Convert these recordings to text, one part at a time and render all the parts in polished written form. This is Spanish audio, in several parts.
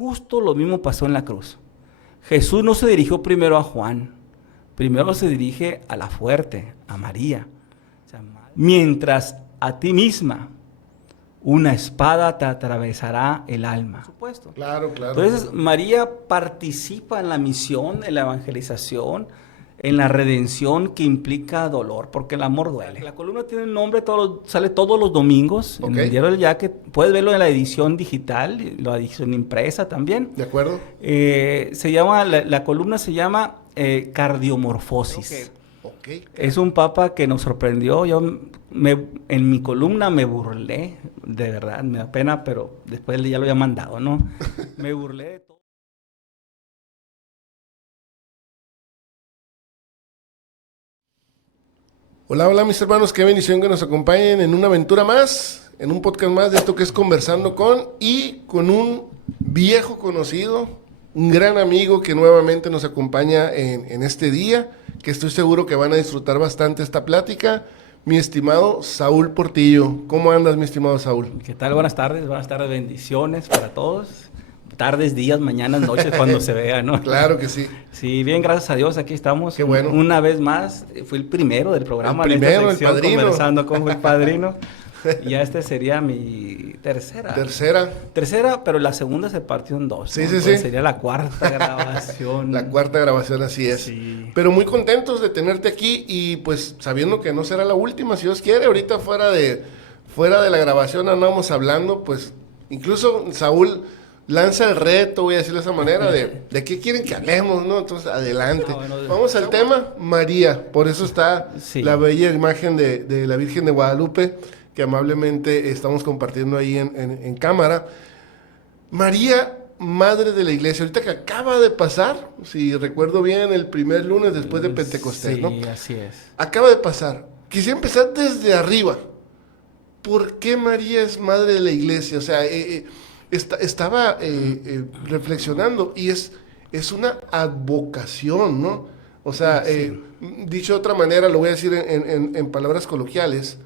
Justo lo mismo pasó en la cruz. Jesús no se dirigió primero a Juan, primero se dirige a la fuerte, a María. O sea, mientras a ti misma una espada te atravesará el alma. Por supuesto. Claro, claro. Entonces María participa en la misión, en la evangelización, en la redención que implica dolor, porque el amor duele. La columna tiene un nombre, sale todos los domingos en el Diario del Yaque. Puedes verlo en la edición digital, la edición impresa también. ¿De acuerdo? La columna se llama Cardiomorfosis. Okay. Es un papa que nos sorprendió. En mi columna me burlé, de verdad, me da pena, pero después ya lo había mandado, ¿no? Me burlé de todo. Hola, hola mis hermanos, qué bendición que nos acompañen en una aventura más, en un podcast más de esto que es Conversando con un viejo conocido, un gran amigo que nuevamente nos acompaña en este día, que estoy seguro que van a disfrutar bastante esta plática, mi estimado Saúl Portillo. ¿Cómo andas, mi estimado Saúl? ¿Qué tal? Buenas tardes, bendiciones para todos. Tardes, días, mañanas, noches, cuando se vea, ¿no? Claro que sí. Sí, bien, gracias a Dios, aquí estamos. Qué bueno. Una vez más, fui el primero del programa. El primero, en esta sección, el padrino. Conversando con el padrino. Y ya sería mi tercera. Tercera, pero la segunda se partió en dos. Sí, ¿no? sí, Entonces sí. sería la cuarta grabación. La cuarta grabación, así es. Sí. Pero muy contentos de tenerte aquí y pues sabiendo que no será la última, si Dios quiere. Ahorita fuera de la grabación andamos hablando, pues incluso Saúl lanza el reto, voy a decirlo de esa manera, de qué quieren que hablemos, ¿no? Entonces, adelante. Vamos al tema, María. Por eso está la bella imagen de la Virgen de Guadalupe, que amablemente estamos compartiendo ahí en cámara. María, Madre de la Iglesia. Ahorita que acaba de pasar, si recuerdo bien, el primer lunes después de Pentecostés, ¿no? Sí, así es. Acaba de pasar. Quisiera empezar desde arriba. ¿Por qué María es Madre de la Iglesia? O sea, estaba reflexionando y es una advocación, ¿no? O sea, dicho de otra manera, lo voy a decir en palabras coloquiales,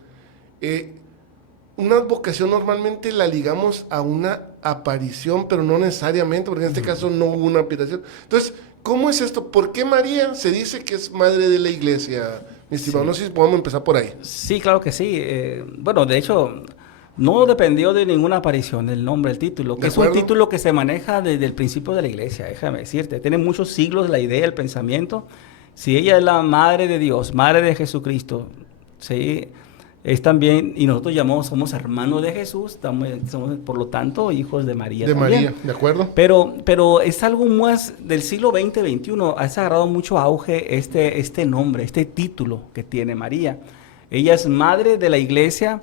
una advocación normalmente la ligamos a una aparición, pero no necesariamente, porque en este caso no hubo una aparición. Entonces, ¿cómo es esto? ¿Por qué María se dice que es Madre de la Iglesia, mi estimado? Sí. No sé si podemos empezar por ahí. Sí, claro que sí. Bueno, de hecho, no dependió de ninguna aparición el nombre, el título, que es un título que se maneja desde el principio de la Iglesia, déjame decirte. Tiene muchos siglos la idea, el pensamiento. Si ella es la Madre de Dios, Madre de Jesucristo, sí, es también, y nosotros somos hermanos de Jesús, somos por lo tanto hijos de María. De también. María, ¿de acuerdo? Pero es algo más del siglo XX, XXI, ha agarrado mucho auge este nombre, este título que tiene María. Ella es Madre de la Iglesia,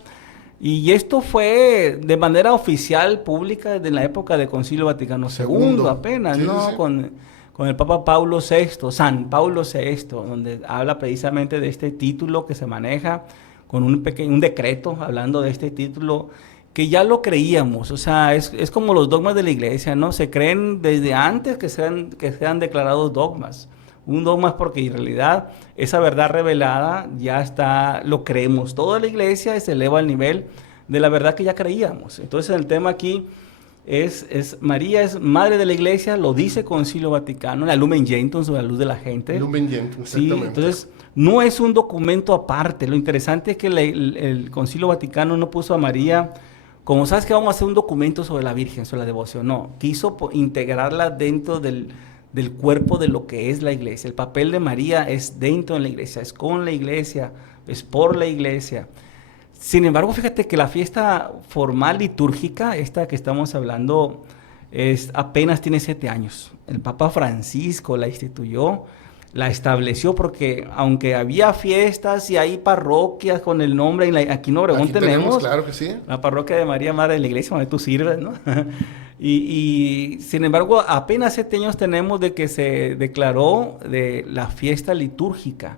y esto fue de manera oficial, pública, desde la época del Concilio Vaticano II apenas, sí, ¿no? Sí. Con el Papa Paulo VI, San Paulo VI, donde habla precisamente de este título que se maneja con un decreto hablando de este título que ya lo creíamos. O sea, es como los dogmas de la Iglesia, ¿no? Se creen desde antes que sean declarados dogmas. Un dogma es porque en realidad esa verdad revelada ya está, lo creemos. Toda la Iglesia se eleva al nivel de la verdad que ya creíamos. Entonces el tema aquí María es Madre de la Iglesia, lo dice Concilio Vaticano, la Lumen Gentium, sobre la luz de la gente. Lumen Gentium, sí, exactamente. entonces no es un documento aparte. Lo interesante es que el Concilio Vaticano no puso a María como, ¿sabes qué? Vamos a hacer un documento sobre la Virgen, sobre la devoción. No, quiso integrarla dentro del cuerpo de lo que es la Iglesia. El papel de María es dentro de la Iglesia, es con la Iglesia, es por la Iglesia. Sin embargo, fíjate que la fiesta formal litúrgica, esta que estamos hablando, apenas tiene 7 años. El Papa Francisco la instituyó, la estableció, porque aunque había fiestas y hay parroquias con el nombre, aquí en Obregón tenemos claro que sí, la parroquia de María, Madre de la Iglesia, donde tú sirves, ¿no? y sin embargo, apenas 7 años tenemos de que se declaró de la fiesta litúrgica.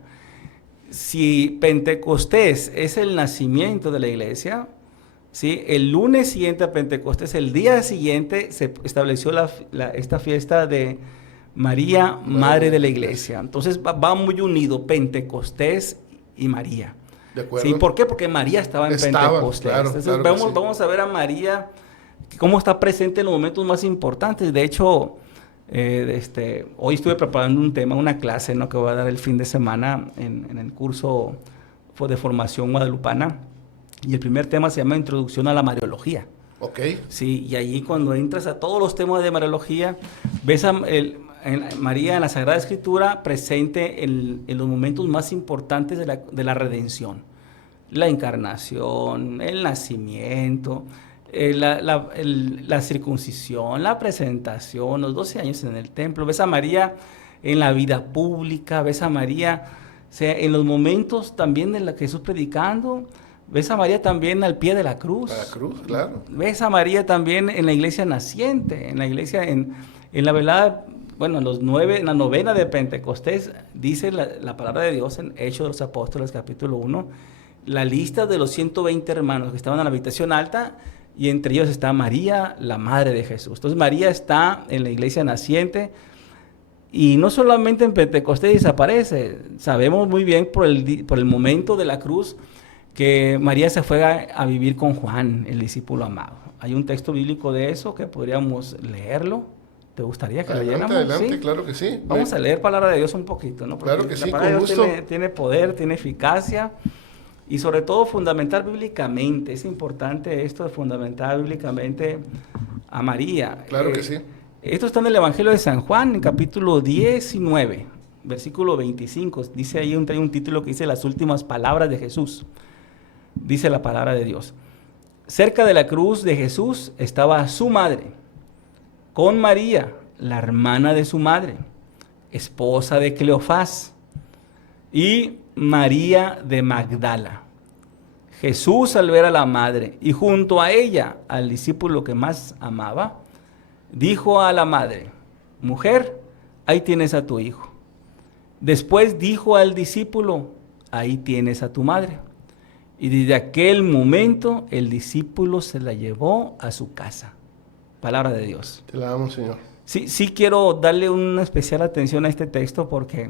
Si Pentecostés es el nacimiento de la Iglesia, ¿sí? El lunes siguiente a Pentecostés, el día siguiente, se estableció esta fiesta de María, Madre de la Iglesia. Entonces va muy unido Pentecostés y María. De acuerdo. ¿Sí? ¿Por qué? Porque María estaba en Pentecostés. Claro, Entonces claro vamos a ver a María, cómo está presente en los momentos más importantes. De hecho, hoy estuve preparando un tema, una clase, ¿no?, que voy a dar el fin de semana en el curso de formación guadalupana, y el primer tema se llama Introducción a la Mariología. Ok. Sí, y allí cuando entras a todos los temas de Mariología, ves a María en la Sagrada Escritura presente en los momentos más importantes de la redención. La encarnación, el nacimiento, la circuncisión, la presentación, los 12 años en el templo. Ves a María en la vida pública, ves a María, o sea, en los momentos también de la que Jesús predicando, ves a María también al pie de la cruz. A la cruz, claro. Ves a María también en la iglesia naciente, en la iglesia, en la velada, bueno, en la novena de Pentecostés, dice la palabra de Dios en Hechos de los Apóstoles, capítulo 1, la lista de los 120 hermanos que estaban en la habitación alta, y entre ellos está María, la madre de Jesús. Entonces María está en la iglesia naciente, y no solamente en Pentecostés desaparece, sabemos muy bien por el momento de la cruz, que María se fue a vivir con Juan, el discípulo amado. Hay un texto bíblico de eso que podríamos leerlo. ¿Te gustaría que leyéramos? Adelante, ¿Sí? Claro que sí. Vamos a leer palabra de Dios un poquito, ¿no? Porque claro que sí, la palabra con de gusto. Dios tiene poder, tiene eficacia, y sobre todo fundamental bíblicamente. Es importante esto de fundamentar bíblicamente a María. Claro que sí. Esto está en el Evangelio de San Juan, en capítulo 19, versículo 25. Dice ahí hay un título que dice las últimas palabras de Jesús. Dice la palabra de Dios. Cerca de la cruz de Jesús estaba su madre, con María, la hermana de su madre, esposa de Cleofás, y María de Magdala. Jesús, al ver a la madre y junto a ella al discípulo que más amaba, dijo a la madre: mujer, ahí tienes a tu hijo. Después dijo al discípulo: ahí tienes a tu madre. Y desde aquel momento el discípulo se la llevó a su casa. Palabra de Dios. Te la damos, Señor. Sí quiero darle una especial atención a este texto porque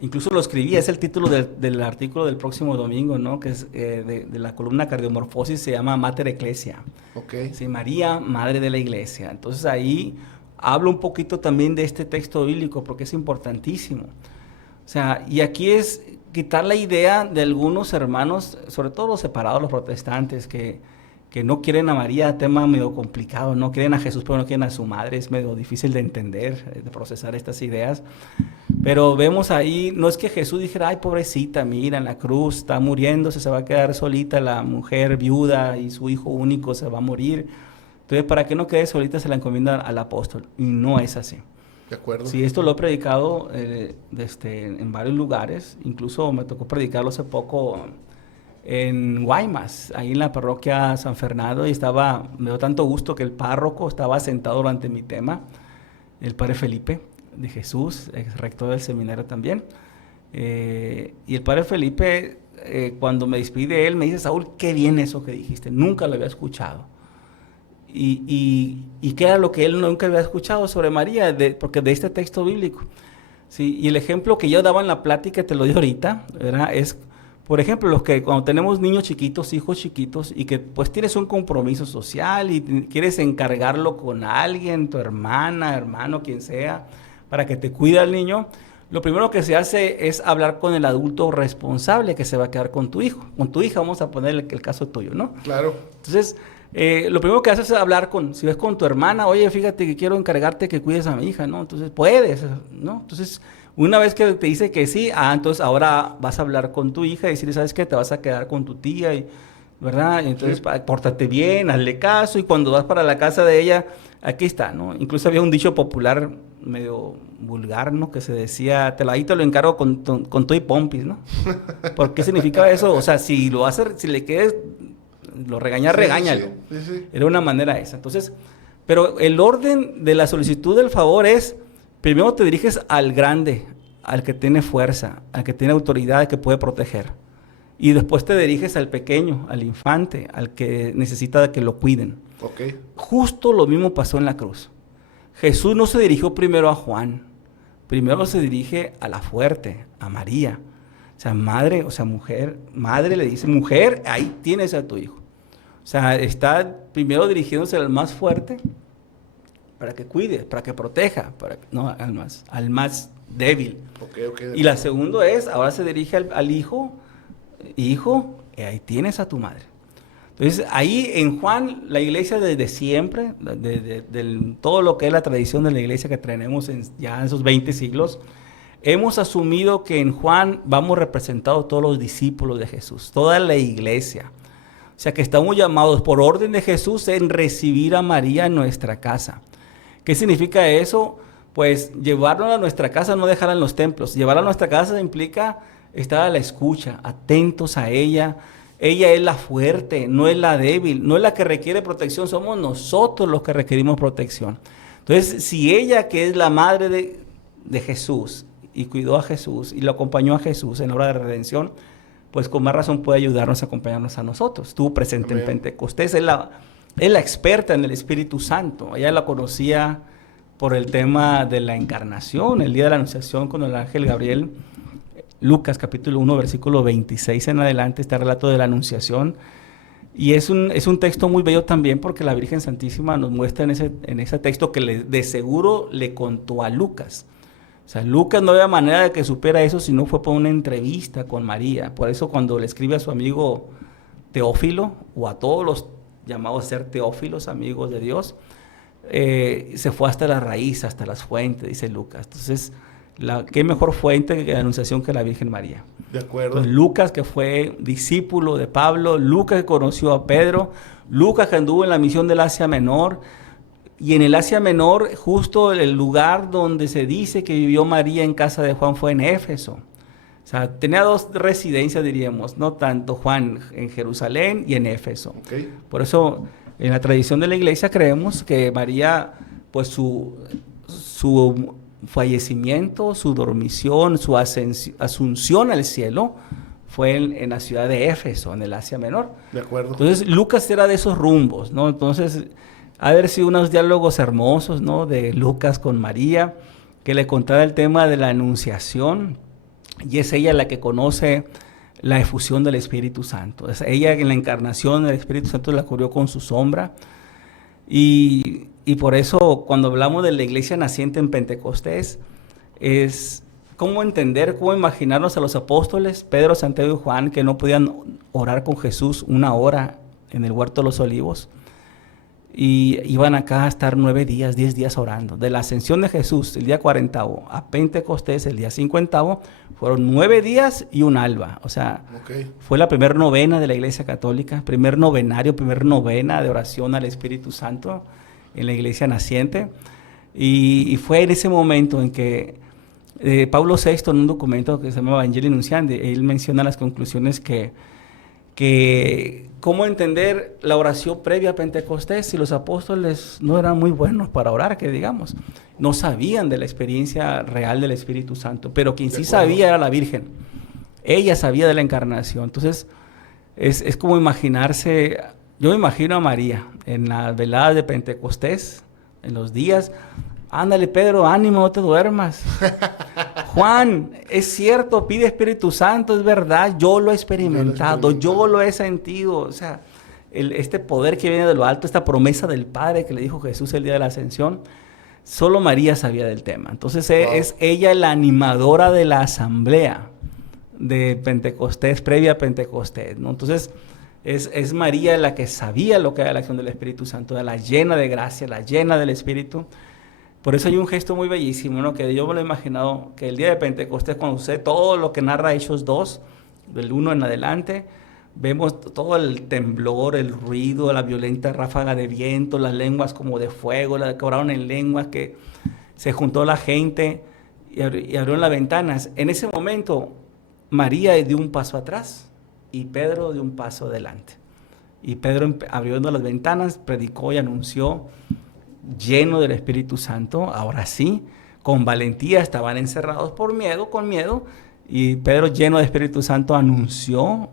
incluso lo escribí, es el título del artículo del próximo domingo, ¿no? Que es de la columna Cardiomorfosis, se llama Mater Ecclesia. Ok. Sí, María, Madre de la Iglesia. Entonces ahí hablo un poquito también de este texto bíblico porque es importantísimo. O sea, y aquí es quitar la idea de algunos hermanos, sobre todo los separados, los protestantes, que no quieren a María, tema medio complicado, no quieren a Jesús, pero no quieren a su madre, es medio difícil de entender, de procesar estas ideas. Pero vemos ahí, no es que Jesús dijera: ay, pobrecita, mira, en la cruz está muriéndose, se va a quedar solita la mujer viuda y su hijo único se va a morir. Entonces, para que no quede solita, se la encomienda al apóstol. Y no es así. De acuerdo. Sí, esto lo he predicado en varios lugares, incluso me tocó predicarlo hace poco en Guaymas, ahí en la parroquia San Fernando, y me dio tanto gusto que el párroco estaba sentado durante mi tema, el padre Felipe de Jesús, ex rector del seminario también, y el padre Felipe, cuando me despedí de él, me dice: Saúl, qué bien eso que dijiste, nunca lo había escuchado. Y qué era lo que él nunca había escuchado sobre María, porque de este texto bíblico. Sí, y el ejemplo que yo daba en la plática, te lo doy ahorita, ¿verdad? Es, por ejemplo, los que cuando tenemos niños chiquitos, hijos chiquitos, y que pues tienes un compromiso social y quieres encargarlo con alguien, tu hermana, hermano, quien sea, para que te cuide al niño, lo primero que se hace es hablar con el adulto responsable que se va a quedar con tu hijo. Con tu hija, vamos a poner el caso tuyo, ¿no? Claro. Entonces, lo primero que haces es hablar si ves con tu hermana: oye, fíjate que quiero encargarte que cuides a mi hija, ¿no? Entonces, puedes, ¿no? Entonces, una vez que te dice que sí, entonces ahora vas a hablar con tu hija y decirle: ¿sabes qué? Te vas a quedar con tu tía, ¿verdad? Y entonces, sí, pórtate bien, hazle caso, y cuando vas para la casa de ella, aquí está, ¿no? Incluso había un dicho popular medio vulgar, ¿no? Que se decía: ahí te lo encargo con tu y pompis, ¿no? ¿Por qué significaba eso? O sea, si le quieres lo regáñalo. Sí. Era una manera esa. Entonces, pero el orden de la solicitud del favor es: primero te diriges al grande, al que tiene fuerza, al que tiene autoridad, al que puede proteger. Y después te diriges al pequeño, al infante, al que necesita que lo cuiden. Okay. Justo lo mismo pasó en la cruz. Jesús no se dirigió primero a Juan, primero se dirige a la fuerte, a María. O sea, madre le dice: mujer, ahí tienes a tu hijo. O sea, está primero dirigiéndose al más fuerte para que cuide, para que proteja, no al más débil. Y la segunda es, ahora se dirige al hijo, hijo, ahí tienes a tu madre. Entonces, ahí en Juan, la iglesia desde siempre, todo lo que es la tradición de la iglesia que tenemos ya en esos 20 siglos, hemos asumido que en Juan vamos representados todos los discípulos de Jesús, toda la iglesia. O sea, que estamos llamados por orden de Jesús en recibir a María en nuestra casa. ¿Qué significa eso? Pues llevarla a nuestra casa, no dejarla en los templos. Llevarla a nuestra casa implica estar a la escucha, atentos a ella. Ella es la fuerte, no es la débil, no es la que requiere protección, somos nosotros los que requerimos protección. Entonces, si ella, que es la madre de Jesús, y cuidó a Jesús, y lo acompañó a Jesús en la obra de redención, pues con más razón puede ayudarnos a acompañarnos a nosotros. Estuvo presente en Pentecostés, es la experta en el Espíritu Santo. Ella la conocía por el tema de la encarnación, el día de la anunciación, cuando el ángel Gabriel, Lucas capítulo 1, versículo 26 en adelante, está el relato de la anunciación. Y es un texto muy bello también porque la Virgen Santísima nos muestra en ese texto que de seguro le contó a Lucas. O sea, Lucas no había manera de que supiera eso si no fue por una entrevista con María. Por eso cuando le escribe a su amigo Teófilo, o a todos los llamados a ser Teófilos, amigos de Dios, se fue hasta la raíz, hasta las fuentes, dice Lucas. Entonces, ¿qué mejor fuente de anunciación que la Virgen María? De acuerdo. Entonces, Lucas, que fue discípulo de Pablo, Lucas que conoció a Pedro, Lucas que anduvo en la misión del Asia Menor, y en el Asia Menor, justo el lugar donde se dice que vivió María en casa de Juan fue en Éfeso. O sea, tenía dos residencias, diríamos, no tanto Juan en Jerusalén y en Éfeso. Okay. Por eso, en la tradición de la iglesia creemos que María, pues su fallecimiento, su dormición, su asunción al cielo, fue en la ciudad de Éfeso, en el Asia Menor. De acuerdo. Entonces, Lucas era de esos rumbos, ¿no? Entonces, ha de haber sido unos diálogos hermosos, ¿no? De Lucas con María, que le contaba el tema de la anunciación, y es ella la que conoce la efusión del Espíritu Santo. Es ella en la encarnación del Espíritu Santo la cubrió con su sombra. Y por eso, cuando hablamos de la iglesia naciente en Pentecostés, es cómo entender, cómo imaginarnos a los apóstoles, Pedro, Santiago y Juan, que no podían orar con Jesús una hora en el huerto de los olivos, y iban acá a estar 9 días, 10 días orando. De la ascensión de Jesús, el día 40, a Pentecostés, el día 50, fueron 9 días y un alba. O sea, fue la primera novena de la Iglesia Católica, primer novenario, primer novena de oración al Espíritu Santo en la iglesia naciente. Y fue en ese momento en que Pablo VI, en un documento que se llama Evangelii Nuntiandi, él menciona las conclusiones que cómo entender la oración previa a Pentecostés si los apóstoles no eran muy buenos para orar, que digamos, no sabían de la experiencia real del Espíritu Santo, pero quien sí sabía era la Virgen. Ella sabía de la encarnación. Entonces, es como imaginarse, yo me imagino a María en las veladas de Pentecostés, en los días, ándale Pedro, ánimo, no te duermas. Juan, es cierto, pide Espíritu Santo, es verdad, yo lo he experimentado, yo lo he sentido. O sea, este poder que viene de lo alto, esta promesa del Padre que le dijo Jesús el día de la Ascensión, solo María sabía del tema. Entonces es ella la animadora de la asamblea de Pentecostés, previa a Pentecostés, ¿no? Entonces es María la que sabía lo que era la acción del Espíritu Santo, la llena de gracia, la llena del Espíritu. Por eso hay un gesto muy bellísimo, ¿no? Que yo me lo he imaginado, que el día de Pentecostés, cuando usted todo lo que narra Hechos 2, del 1 en adelante, vemos todo el temblor, el ruido, la violenta ráfaga de viento, las lenguas como de fuego, las que oraron en lenguas, que se juntó la gente y abrieron las ventanas. En ese momento, María dio un paso atrás y Pedro dio un paso adelante. Y Pedro abriendo las ventanas, predicó y anunció, lleno del Espíritu Santo, ahora sí, con valentía, estaban encerrados con miedo, y Pedro, lleno del Espíritu Santo, anunció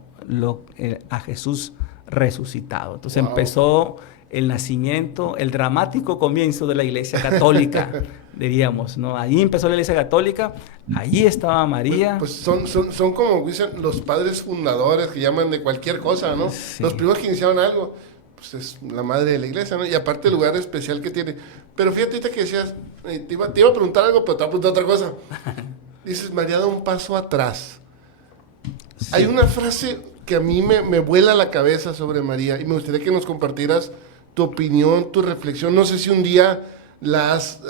a Jesús resucitado. Entonces empezó el nacimiento, el dramático comienzo de la Iglesia Católica, diríamos, ¿no? Ahí empezó la Iglesia Católica, allí estaba María. Pues son como dicen los padres fundadores que llaman de cualquier cosa, ¿no? Sí. Los primeros que iniciaron algo. pues es la madre de la iglesia, ¿no? Y aparte el lugar especial que tiene. Pero fíjate ahorita que decías, te iba a preguntar algo, pero te voy a preguntar otra cosa. Dices, María da un paso atrás. Sí. Hay una frase que a mí me vuela la cabeza sobre María y me gustaría que nos compartieras tu opinión, tu reflexión. No sé si un día la has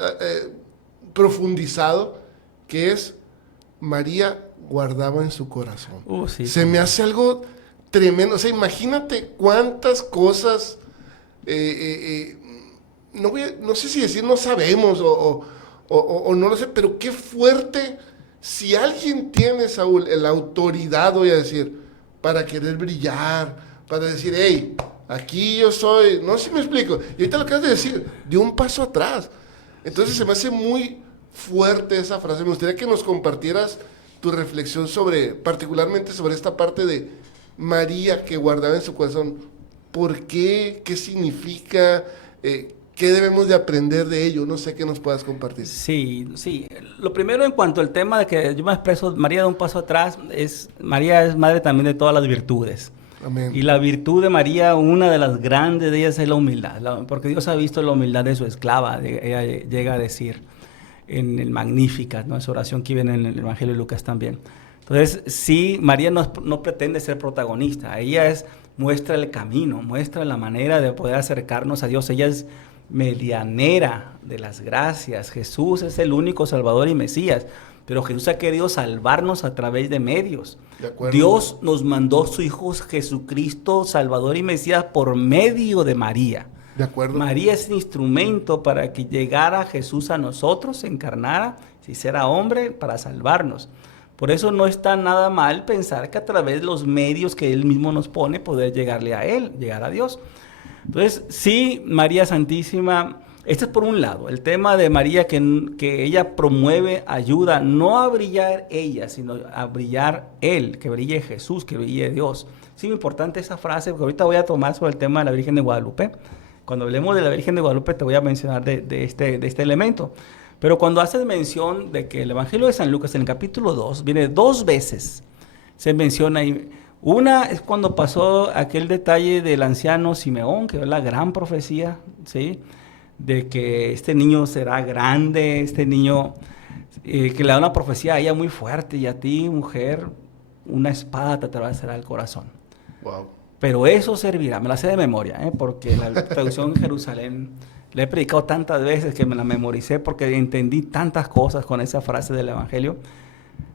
profundizado, que es María guardaba en su corazón. Sí, Se me hace algo tremendo. O sea, imagínate cuántas cosas, no sé si decir no sabemos o no lo sé, pero qué fuerte. Si alguien tiene, Saúl, la autoridad, voy a decir, para querer brillar, para decir, hey, aquí yo soy, no sé si me explico. Y ahorita lo que acabas de decir, dio un paso atrás. Entonces se me hace muy fuerte esa frase. Me gustaría que nos compartieras tu reflexión particularmente sobre esta parte de María que guardaba en su corazón. ¿Por qué? ¿Qué significa? ¿Qué debemos de aprender de ello? No sé qué nos puedas compartir. Sí. Lo primero en cuanto al tema de que yo me expreso, María da un paso atrás, María es madre también de todas las virtudes. Amén. Y la virtud de María, una de las grandes de ellas es la humildad, porque Dios ha visto la humildad de su esclava, ella llega a decir en el Magnificat, ¿no? Esa oración que viene en el Evangelio de Lucas también. Entonces, sí, María no pretende ser protagonista, ella muestra el camino, muestra la manera de poder acercarnos a Dios, ella es medianera de las gracias. Jesús es el único Salvador y Mesías, pero Jesús ha querido salvarnos a través de medios. Dios nos mandó su Hijo Jesucristo, Salvador y Mesías, por medio de María. De acuerdo. María es el instrumento para que llegara Jesús a nosotros, se encarnara, si será hombre, para salvarnos. Por eso no está nada mal pensar que a través de los medios que Él mismo nos pone, poder llegarle a Él, llegar a Dios. Entonces, sí, María Santísima, este es por un lado, el tema de María que ella promueve, ayuda, no a brillar ella, sino a brillar Él, que brille Jesús, que brille Dios. Sí, muy importante esa frase, porque ahorita voy a tomar sobre el tema de la Virgen de Guadalupe. Cuando hablemos de la Virgen de Guadalupe te voy a mencionar de este elemento. Pero cuando haces mención de que el Evangelio de San Lucas en el capítulo 2, viene 2 veces, se menciona ahí. Una es cuando pasó aquel detalle del anciano Simeón, que es la gran profecía, ¿sí? De que este niño será grande, este niño que le da una profecía a ella muy fuerte, y a ti, mujer, una espada te atravesará el corazón. Wow. Pero eso servirá, me la sé de memoria, porque la traducción en Jerusalén la he predicado tantas veces que me la memoricé porque entendí tantas cosas con esa frase del Evangelio.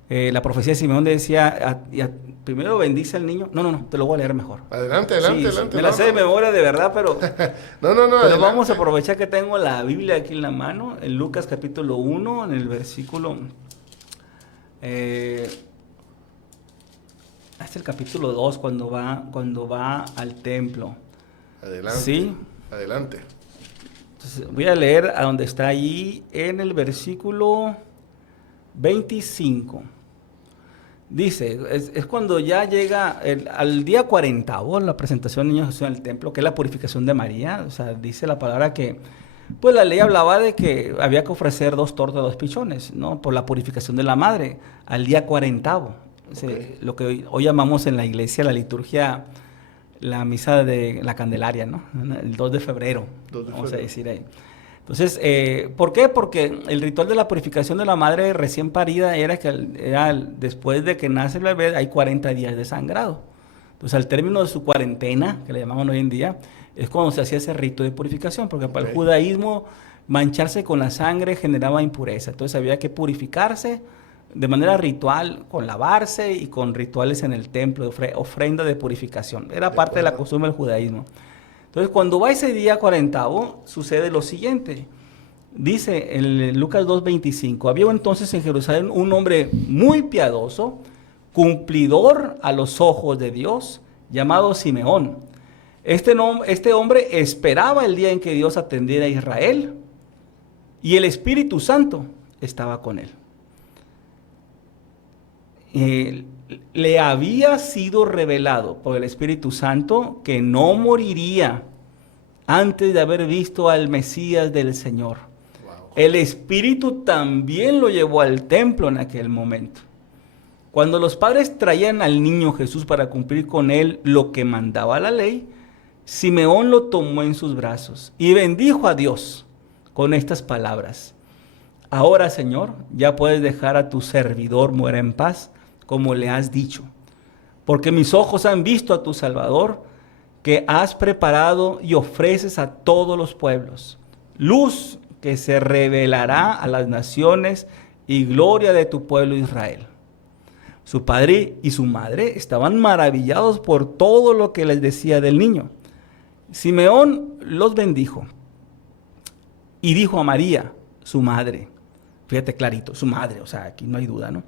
La profecía de Simeón decía, primero bendice al niño. No, te lo voy a leer mejor. Adelante. Me la sé de memoria de verdad, pero... no. Pero vamos a aprovechar que tengo la Biblia aquí en la mano, en Lucas capítulo 1, en el versículo... es el capítulo 2, cuando va al templo. Adelante. ¿Sí? Adelante. Entonces, voy a leer a donde está allí, en el versículo 25. Dice, es cuando ya llega al día 40, la presentación del niño Jesús en el templo, que es la purificación de María. O sea, dice la palabra que, pues la ley hablaba de que había que ofrecer 2 tortas, 2 pichones, ¿no? Por la purificación de la madre, al día 40. Okay. Lo que hoy llamamos en la iglesia, la liturgia, la misa de la Candelaria, ¿no? El 2 de febrero, vamos a decir ahí. Entonces, ¿por qué? Porque el ritual de la purificación de la madre recién parida era después de que nace el bebé, hay 40 días de sangrado. Entonces, al término de su cuarentena, que le llamamos hoy en día, es cuando se hacía ese rito de purificación, porque para el judaísmo, mancharse con la sangre generaba impureza. Entonces, había que purificarse de manera ritual, con lavarse y con rituales en el templo, ofrenda de purificación. Era parte de la costumbre del judaísmo. Entonces, cuando va ese día 40, sucede lo siguiente. Dice en Lucas 2:25, había entonces en Jerusalén un hombre muy piadoso, cumplidor a los ojos de Dios, llamado Simeón. Este hombre esperaba el día en que Dios atendiera a Israel, y el Espíritu Santo estaba con él. Le había sido revelado por el Espíritu Santo que no moriría antes de haber visto al Mesías del Señor. Wow. El Espíritu también lo llevó al templo en aquel momento. Cuando los padres traían al niño Jesús para cumplir con él lo que mandaba la ley, Simeón lo tomó en sus brazos y bendijo a Dios con estas palabras: ahora, Señor, ya puedes dejar a tu servidor morir en paz, como le has dicho, porque mis ojos han visto a tu Salvador, que has preparado y ofreces a todos los pueblos, luz que se revelará a las naciones y gloria de tu pueblo Israel. Su padre y su madre estaban maravillados por todo lo que les decía del niño. Simeón los bendijo y dijo a María, su madre, fíjate clarito, su madre, o sea, aquí no hay duda, ¿no?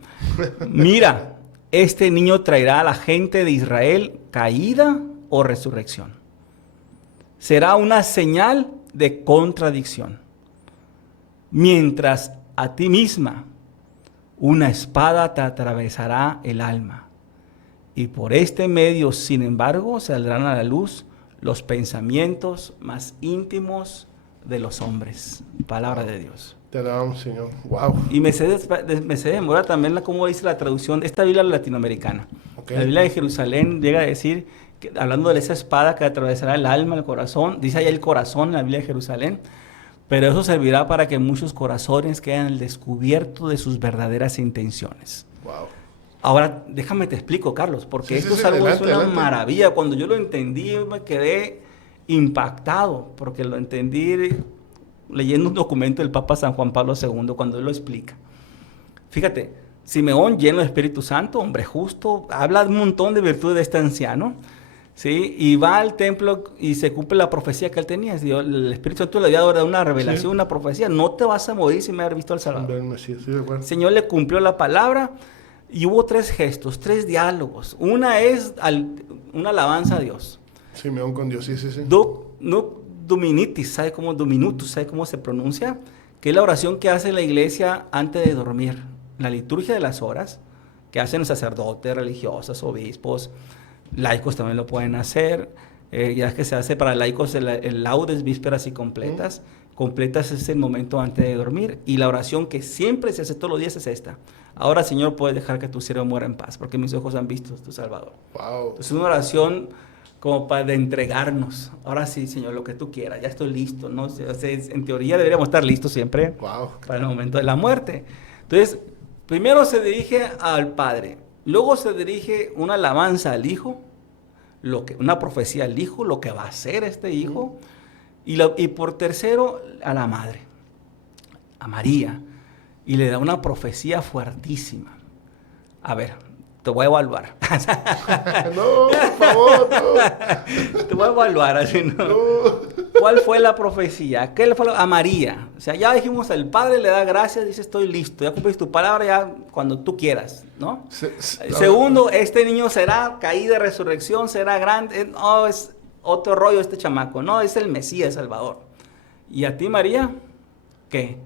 Mira, este niño traerá a la gente de Israel caída o resurrección. Será una señal de contradicción. Mientras a ti misma una espada te atravesará el alma. Y por este medio, sin embargo, saldrán a la luz los pensamientos más íntimos de los hombres. Palabra de Dios. Te alabamos, Señor. Wow. Y me sé demorar también cómo dice la traducción de esta Biblia latinoamericana. Okay. La Biblia de Jerusalén llega a decir, que, hablando de esa espada que atravesará el alma, el corazón, dice ahí el corazón en la Biblia de Jerusalén, pero eso servirá para que muchos corazones queden al descubierto de sus verdaderas intenciones. Wow. Ahora, déjame te explico, Carlos, porque esto es algo, es una maravilla. Cuando yo lo entendí, me quedé impactado, porque lo entendí leyendo un documento del Papa San Juan Pablo II, cuando él lo explica. Fíjate, Simeón, lleno de Espíritu Santo, hombre justo, habla un montón de virtudes de este anciano, ¿sí? Y va al templo y se cumple la profecía que él tenía. El Espíritu Santo le había dado una revelación, sí, una profecía. No te vas a morir sin haber visto al Salvador. El Señor le cumplió la palabra. Y hubo 3 gestos, 3 diálogos. Una es una alabanza a Dios. Simeón con Dios, sí. Dominitis, ¿sabe cómo? Dominutus, ¿sabe cómo se pronuncia? Que es la oración que hace la iglesia antes de dormir. La liturgia de las horas, que hacen los sacerdotes, religiosas, obispos, laicos también lo pueden hacer. Ya es que se hace para laicos el laudes, vísperas y completas. Completas es el momento antes de dormir. Y la oración que siempre se hace todos los días es esta: ahora, Señor, puedes dejar que tu siervo muera en paz, porque mis ojos han visto a tu Salvador. Wow. Entonces, es una oración como para entregarnos. Ahora sí, Señor, lo que tú quieras, ya estoy listo, ¿no? O sea, en teoría deberíamos estar listos siempre, wow, para el momento de la muerte. Entonces, primero se dirige al Padre, luego se dirige una alabanza al Hijo, una profecía al Hijo, lo que va a hacer este Hijo, y por tercero a la Madre, a María. Y le da una profecía fuertísima. A ver, te voy a evaluar. No, por favor, no. Te voy a evaluar, así, ¿no? No. ¿Cuál fue la profecía? ¿Qué le fue a María? O sea, ya dijimos, el Padre le da gracias, dice, estoy listo, ya cumpliste tu palabra, ya cuando tú quieras, ¿no? Segundo, este niño será caída, resurrección, será grande. No, es otro rollo este chamaco, no, es el Mesías, Salvador. ¿Y a ti, María? ¿Qué?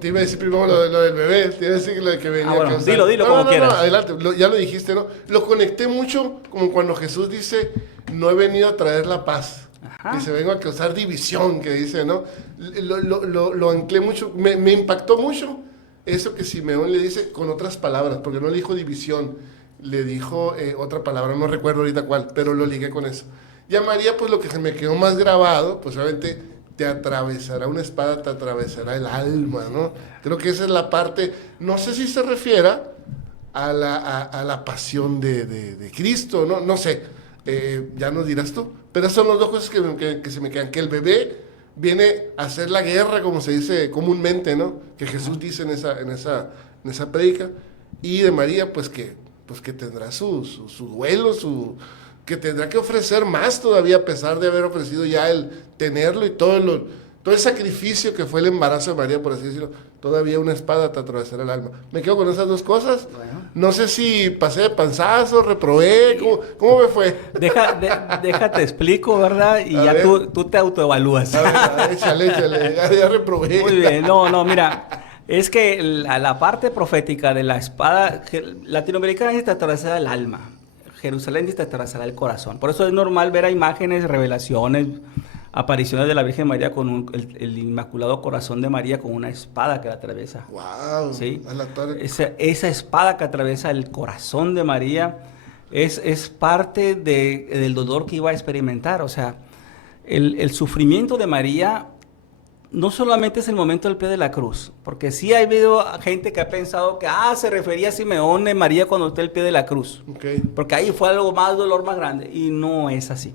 Te iba a decir primero lo del bebé, te iba a decir lo que venía. Bueno, dilo como quieras. No, adelante, ya lo dijiste, ¿no? Lo conecté mucho como cuando Jesús dice, no he venido a traer la paz, que se venga a causar división, que dice, ¿no? Lo anclé mucho, me impactó mucho eso que Simeón le dice con otras palabras, porque no le dijo división, le dijo otra palabra, no recuerdo ahorita cuál, pero lo ligué con eso. Y a María, pues lo que se me quedó más grabado, pues obviamente te atravesará una espada, te atravesará el alma, ¿no? Creo que esa es la parte, no sé si se refiera a la pasión de Cristo, ¿no? No sé, ya nos dirás tú, pero son las 2 cosas que se me quedan, que el bebé viene a hacer la guerra, como se dice comúnmente, ¿no? Que Jesús dice en esa prédica, y de María, pues que tendrá su duelo, que tendrá que ofrecer más todavía, a pesar de haber ofrecido ya el tenerlo y todo el sacrificio que fue el embarazo de María, por así decirlo. Todavía una espada te atravesará el alma. Me quedo con esas 2 cosas. Bueno. No sé si pasé de panzazo, reprobé, ¿cómo me fue? Déjate explico, ¿verdad? Y ya tú te autoevalúas. A ver, échale, ya reprobé. Muy bien, no, mira, es que la parte profética de la espada latinoamericana dice te atravesará el alma. Jerusalén dice te atravesará el corazón. Por eso es normal ver a imágenes, revelaciones, apariciones de la Virgen María con el Inmaculado Corazón de María con una espada que la atraviesa. ¡Wow! ¿Sí? Esa espada que atraviesa el corazón de María es parte del dolor que iba a experimentar. O sea, el sufrimiento de María no solamente es el momento del pie de la cruz, porque sí ha habido gente que ha pensado que se refería a Simeón de María cuando está el pie de la cruz, Okay. porque ahí fue algo más, dolor más grande, y no es así,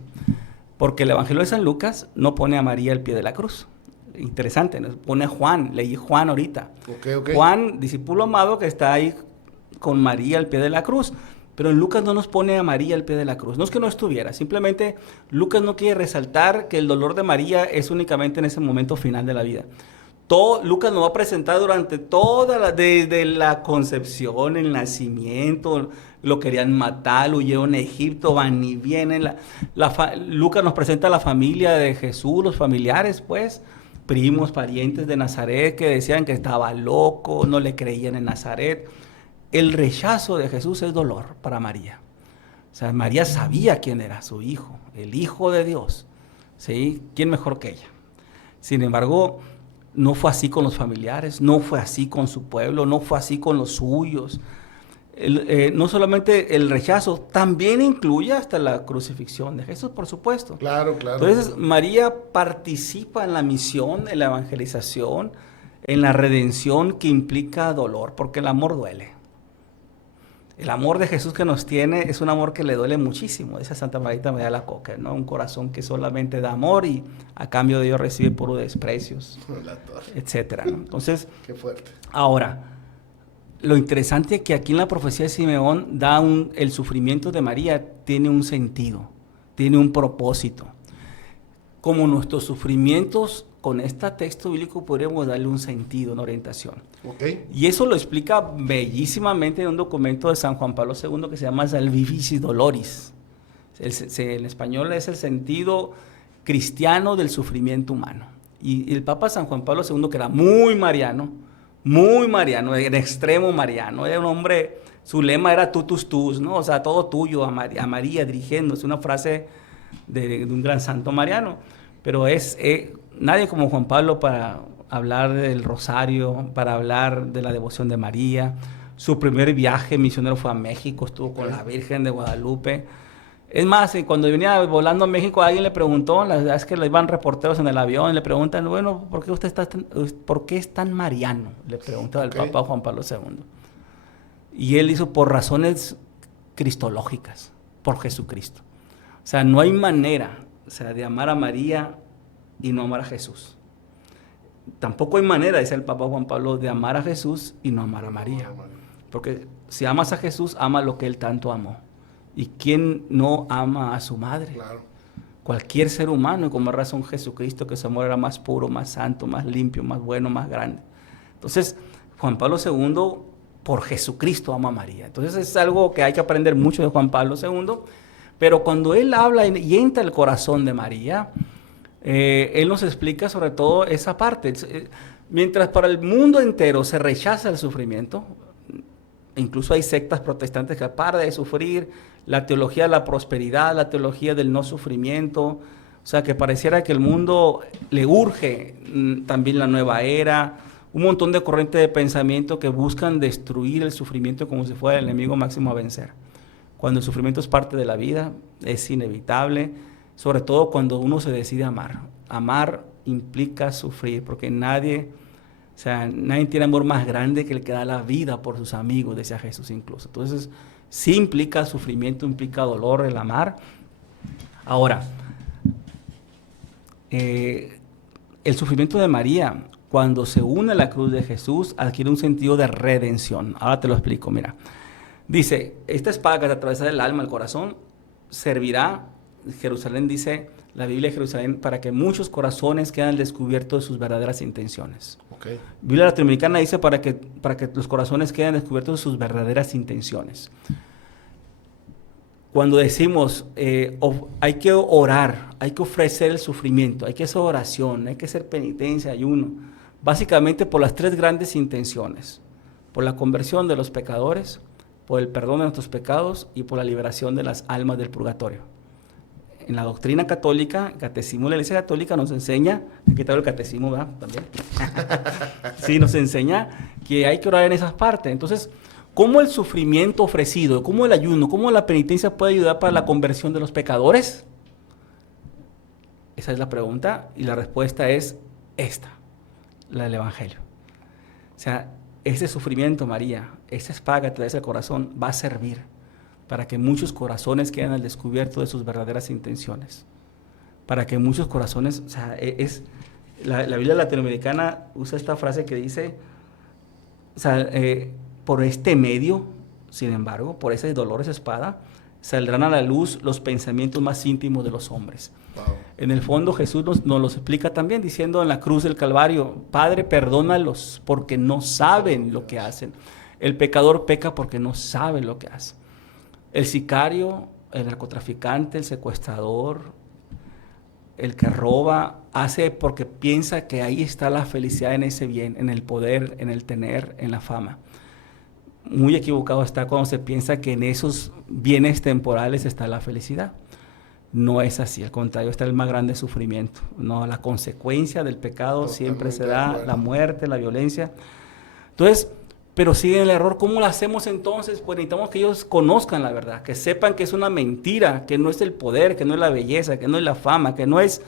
porque el Evangelio de San Lucas no pone a María al pie de la cruz. Interesante, ¿no? Pone a Juan, leí Juan ahorita. Okay. Juan, discípulo amado que está ahí con María al pie de la cruz. Pero en Lucas no nos pone a María al pie de la cruz. No es que no estuviera, simplemente Lucas no quiere resaltar que el dolor de María es únicamente en ese momento final de la vida. Lucas nos va a presentar durante desde la concepción, el nacimiento, lo querían matar, huyeron a Egipto, van y vienen. Lucas nos presenta a la familia de Jesús, los familiares, pues, primos, parientes de Nazaret que decían que estaba loco, no le creían en Nazaret. El rechazo de Jesús es dolor para María. O sea, María sabía quién era su hijo, el Hijo de Dios. ¿Sí? ¿Quién mejor que ella? Sin embargo, no fue así con los familiares, no fue así con su pueblo, no fue así con los suyos. No solamente el rechazo, también incluye hasta la crucifixión de Jesús, por supuesto. Claro. Entonces, María participa en la misión, en la evangelización, en la redención que implica dolor, porque el amor duele. El amor de Jesús que nos tiene es un amor que le duele muchísimo. Esa Santa Marita me da la coca, ¿no? Un corazón que solamente da amor y a cambio de ello recibe puro desprecios, etcétera, ¿no? Entonces, qué fuerte. Ahora, lo interesante es que aquí en la profecía de Simeón el sufrimiento de María tiene un sentido, tiene un propósito. Como nuestros sufrimientos con este texto bíblico podríamos darle un sentido, una orientación. Okay. Y eso lo explica bellísimamente en un documento de San Juan Pablo II que se llama Salvifici Doloris. En español es el sentido cristiano del sufrimiento humano. Y el Papa San Juan Pablo II, que era muy mariano, en extremo mariano, era un hombre, su lema era tutus tus, ¿no? O sea, todo tuyo, a María dirigiéndose, una frase de un gran santo mariano. Pero nadie como Juan Pablo para hablar del rosario, para hablar de la devoción de María. Su primer viaje misionero fue a México, estuvo con la Virgen de Guadalupe. Es más, cuando venía volando a México, alguien le preguntó, la verdad es que le iban reporteros en el avión, le preguntan, bueno, ¿por qué es tan mariano? Le preguntó al Papa Juan Pablo II. Y él hizo por razones cristológicas, por Jesucristo. O sea, no hay manera, de amar a María y no amar a Jesús. Tampoco hay manera, dice el Papa Juan Pablo, de amar a Jesús y no amar a María. Porque si amas a Jesús, ama lo que Él tanto amó. ¿Y quién no ama a su madre? Claro. Cualquier ser humano, y con más razón Jesucristo, que su amor era más puro, más santo, más limpio, más bueno, más grande. Entonces, Juan Pablo II, por Jesucristo, ama a María. Entonces, es algo que hay que aprender mucho de Juan Pablo II. Pero cuando él habla y entra el corazón de María, él nos explica sobre todo esa parte. Mientras para el mundo entero se rechaza el sufrimiento, incluso hay sectas protestantes que para de sufrir, la teología de la prosperidad, la teología del no sufrimiento, o sea, que pareciera que el mundo le urge también la nueva era, un montón de corrientes de pensamiento que buscan destruir el sufrimiento como si fuera el enemigo máximo a vencer. Cuando el sufrimiento es parte de la vida, es inevitable, sobre todo cuando uno se decide amar. Amar implica sufrir, porque nadie tiene amor más grande que el que da la vida por sus amigos, decía Jesús incluso. Entonces, sí implica sufrimiento, implica dolor el amar. Ahora, el sufrimiento de María, cuando se une a la cruz de Jesús, adquiere un sentido de redención. Ahora te lo explico, mira. Dice, esta espada que te atraviesa el alma, el corazón, servirá, Jerusalén dice, la Biblia de Jerusalén, para que muchos corazones queden descubiertos de sus verdaderas intenciones. Okay. La Biblia latinoamericana dice para que los corazones queden descubiertos de sus verdaderas intenciones. Cuando decimos, hay que orar, hay que ofrecer el sufrimiento, hay que hacer oración, hay que hacer penitencia, ayuno, básicamente por las tres grandes intenciones, por la conversión de los pecadores, por el perdón de nuestros pecados y por la liberación de las almas del purgatorio. En la doctrina católica, el catecismo de la Iglesia Católica nos enseña, aquí está el catecismo, ¿verdad? También. Sí, nos enseña que hay que orar en esas partes. Entonces, ¿cómo el sufrimiento ofrecido, cómo el ayuno, cómo la penitencia puede ayudar para la conversión de los pecadores? Esa es la pregunta y la respuesta es esta, la del Evangelio. O sea, ese sufrimiento, María, esa espada que atraviesa el corazón va a servir para que muchos corazones queden al descubierto de sus verdaderas intenciones. Para que muchos corazones, o sea, la Biblia latinoamericana usa esta frase que dice, o sea, por este medio, sin embargo, por ese dolorosa espada, saldrán a la luz los pensamientos más íntimos de los hombres. Wow. En el fondo Jesús nos los explica también diciendo en la cruz del Calvario, Padre, perdónalos porque no saben lo que hacen. El pecador peca porque no sabe lo que hace. El sicario, el narcotraficante, el secuestrador, el que roba, hace porque piensa que ahí está la felicidad en ese bien, en el poder, en el tener, en la fama. Muy equivocado está cuando se piensa que en esos bienes temporales está la felicidad. No es así, al contrario, está el más grande sufrimiento. No, la consecuencia del pecado siempre será la muerte, la violencia. Entonces, pero sigue el error. ¿Cómo lo hacemos entonces? Pues necesitamos que ellos conozcan la verdad, que sepan que es una mentira, que no es el poder, que no es la belleza, que no es la fama, que no es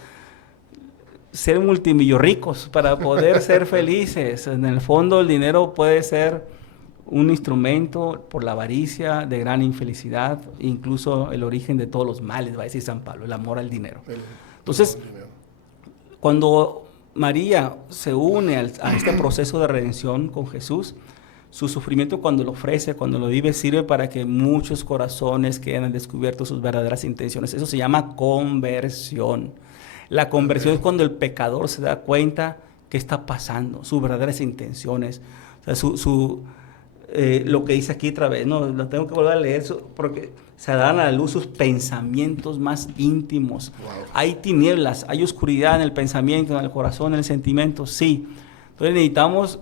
ser multimillonarios para poder ser felices. En el fondo el dinero puede ser un instrumento por la avaricia de gran infelicidad, incluso el origen de todos los males, va a decir San Pablo, el amor al dinero. Entonces, cuando María se une a este proceso de redención con Jesús, su sufrimiento cuando lo ofrece, cuando lo vive, sirve para que muchos corazones queden al descubierto sus verdaderas intenciones. Eso se llama conversión. La conversión es cuando el pecador se da cuenta qué está pasando, sus verdaderas intenciones, o sea, lo que dice aquí otra vez, no, lo tengo que volver a leer, porque se dan a la luz sus pensamientos más íntimos. Wow. Hay tinieblas, hay oscuridad en el pensamiento, en el corazón, en el sentimiento, sí. Entonces necesitamos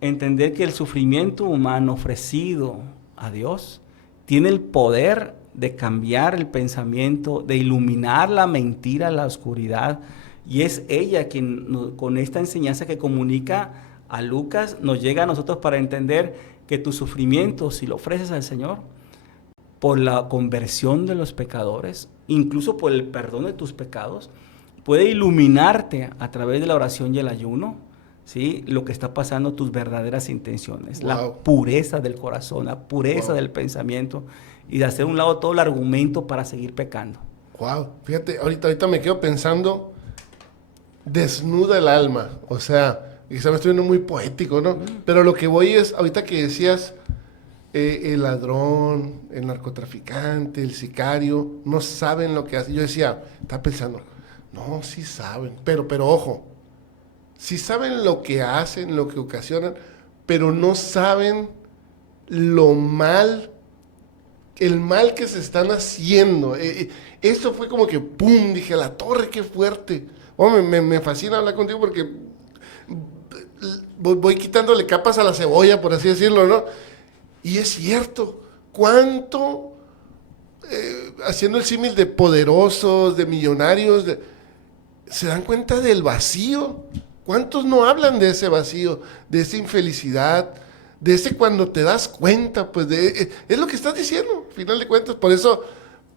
entender que el sufrimiento humano ofrecido a Dios tiene el poder de cambiar el pensamiento, de iluminar la mentira, la oscuridad, y es ella quien con esta enseñanza que comunica a Lucas nos llega a nosotros para entender que tu sufrimiento, si lo ofreces al Señor, por la conversión de los pecadores, incluso por el perdón de tus pecados, puede iluminarte a través de la oración y el ayuno, ¿sí? Lo que está pasando, tus verdaderas intenciones, wow. La pureza del corazón, la pureza wow. del pensamiento, y de hacer a un lado todo el argumento para seguir pecando. Wow, fíjate, ahorita me quedo pensando, desnuda el alma, o sea, quizá me estoy viendo muy poético, ¿no? Pero lo que voy es, ahorita que decías, el ladrón, el narcotraficante, el sicario, no saben lo que hacen. Yo decía, estaba pensando, no, sí saben, pero ojo, sí saben lo que hacen, lo que ocasionan, pero no saben el mal que se están haciendo. Eso fue como que, ¡pum!, dije, la torre, qué fuerte. Oh, me fascina hablar contigo porque voy quitándole capas a la cebolla, por así decirlo, ¿no? Y es cierto, cuánto, haciendo el símil de poderosos, de millonarios, se dan cuenta del vacío. ¿Cuántos no hablan de ese vacío, de esa infelicidad, de ese cuando te das cuenta? Pues es lo que estás diciendo, al final de cuentas. Por eso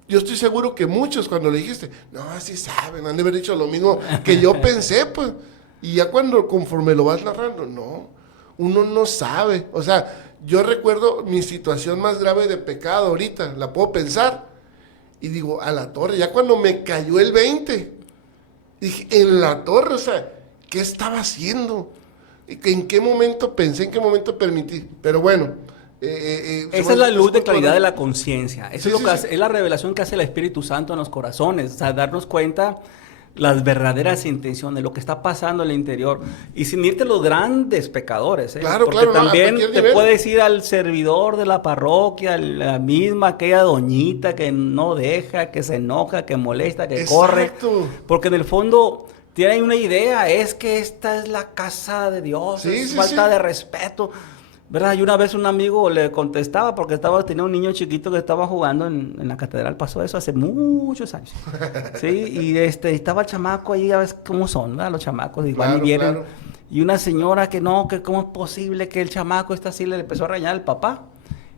yo estoy seguro que muchos cuando le dijiste, no, sí saben, han de haber dicho lo mismo que yo pensé, pues. Y ya conforme lo vas narrando, no, uno no sabe. O sea, yo recuerdo mi situación más grave de pecado ahorita, la puedo pensar, y digo, a la torre, ya cuando me cayó el 20, dije, en la torre, o sea, ¿qué estaba haciendo? ¿En qué momento pensé, en qué momento permití? Pero bueno. Esa es la luz de claridad de la conciencia. Eso es es la revelación que hace el Espíritu Santo en los corazones. O sea, darnos cuenta las verdaderas intenciones, lo que está pasando en el interior. Y sin irte a los grandes pecadores. Claro, porque también te puedes ir al servidor de la parroquia, la misma, aquella doñita que no deja, que se enoja, que molesta, que corre. Porque en el fondo tiene una idea, es que esta es la casa de Dios, es falta de respeto, ¿verdad? Y una vez un amigo le contestaba porque tenía un niño chiquito que estaba jugando en la catedral, pasó eso hace muchos años, ¿sí? Y estaba el chamaco ahí, ya ves cómo son, ¿verdad? Los chamacos, igual vienen. Claro. Y una señora que no, que cómo es posible que el chamaco está así, le empezó a regañar al papá.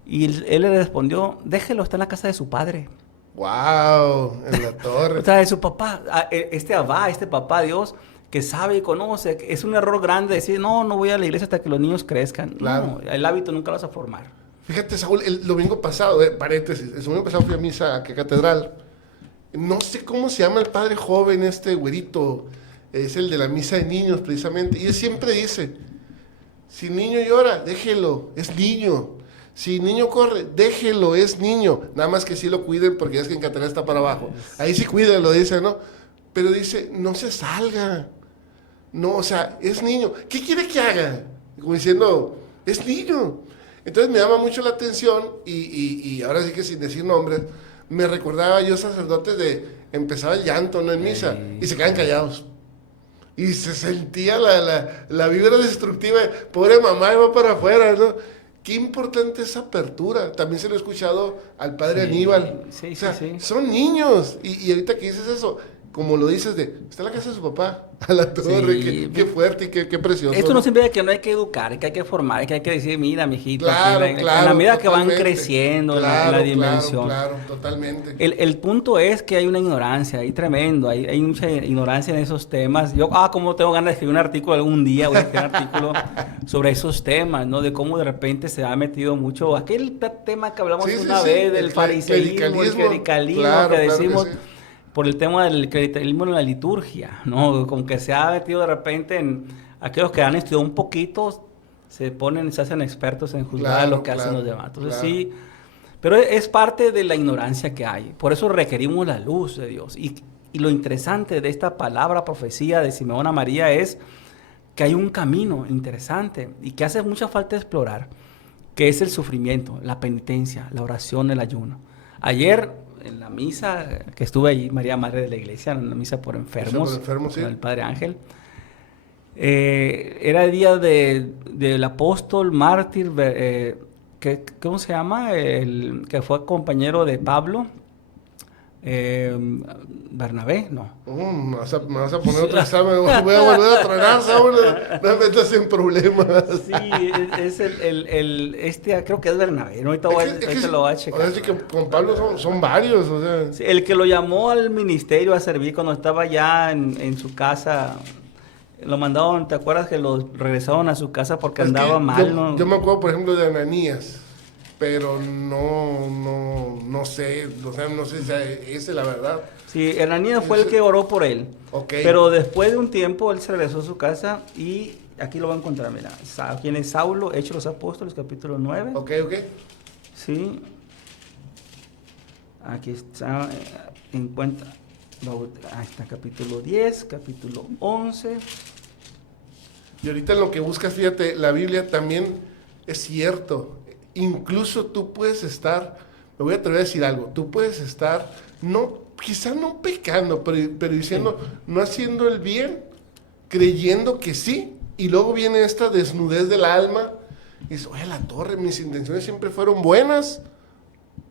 Y él le respondió, déjelo, está en la casa de su padre. Wow, en la torre. O sea, de su papá, este papá Dios, que sabe y conoce, que es un error grande decir, no voy a la iglesia hasta que los niños crezcan. Claro. No, el hábito nunca lo vas a formar. Fíjate, Saúl, el domingo pasado, paréntesis, el domingo pasado fui a misa a catedral. No sé cómo se llama el padre joven, este güerito, es el de la misa de niños precisamente, y él siempre dice, si el niño llora, déjelo, es niño. Si el niño corre, déjelo, es niño. Nada más que sí lo cuiden porque es que en catedral está para abajo. Ahí sí cuídenlo, dice, ¿no? Pero dice, no se salga. No, o sea, es niño. ¿Qué quiere que haga? Como diciendo, es niño. Entonces me llama mucho la atención y ahora sí que sin decir nombres, me recordaba yo sacerdotes empezaba el llanto, ¿no? En misa, y se quedan callados. Y se sentía la vibra destructiva, pobre mamá, va para afuera, ¿no? Qué importante esa apertura. También se lo he escuchado al padre Aníbal. Sí, o sea, sí. son niños. Y ahorita que dices eso, como lo dices está en la casa de su papá, a la torre, Sí. qué fuerte y qué precioso. Esto no significa que no hay que educar, que hay que formar, que hay que decir, mira, mijito, Claro, aquí, claro, en la medida que van totalmente. creciendo Claro, en la dimensión. Claro, totalmente. El punto es que hay una ignorancia, hay tremendo, hay mucha ignorancia en esos temas. Yo, como tengo ganas de escribir un artículo algún día, voy a escribir un artículo sobre esos temas, ¿no? De cómo de repente se ha metido mucho, aquel tema que hablamos una vez, del fariseísmo, el clericalismo, claro, que decimos, que sí. por el tema del clericalismo en la liturgia, ¿no? Como que se ha metido de repente en aquellos que han estudiado un poquito, se hacen expertos en juzgar lo que hacen los demás. Entonces sí, pero es parte de la ignorancia que hay. Por eso requerimos la luz de Dios. Y lo interesante de esta palabra profecía de Simeón a María es que hay un camino interesante y que hace mucha falta explorar, que es el sufrimiento, la penitencia, la oración, el ayuno. Ayer, en la misa que estuve allí, María Madre de la Iglesia, en la misa por enfermos, Sí. con el Padre Ángel, era el día del apóstol mártir, ¿cómo se llama? El que fue compañero de Pablo, Bernabé, no. Me vas a poner otro examen, voy a volver a tronar, Saúl, no me metas en problemas. Sí, es creo que es Bernabé, ¿no? Ahorita lo voy a checar. Ahora sí que con Pablo son varios, o sea. Sí, el que lo llamó al ministerio a servir cuando estaba ya en su casa, lo mandaron, ¿te acuerdas que lo regresaron a su casa porque andaba mal? ¿No? Yo me acuerdo, por ejemplo, de Ananías, pero no sé, o sea, no sé si esa es la verdad. Sí, Ananías fue el que oró por él. Okay. Pero después de un tiempo él se regresó a su casa y aquí lo va a encontrar, mira. ¿Quién es Saulo? Hechos de los Apóstoles, capítulo 9. Ok. Sí. Aquí está, encuentra. Ahí está, capítulo 10, capítulo 11. Y ahorita en lo que buscas, fíjate, la Biblia también es cierto. Incluso tú puedes estar, me voy a atrever a decir algo, tú puedes estar, quizá no pecando, pero diciendo, no haciendo el bien, creyendo que sí, y luego viene esta desnudez del alma, y dices, oye, la torre, mis intenciones siempre fueron buenas,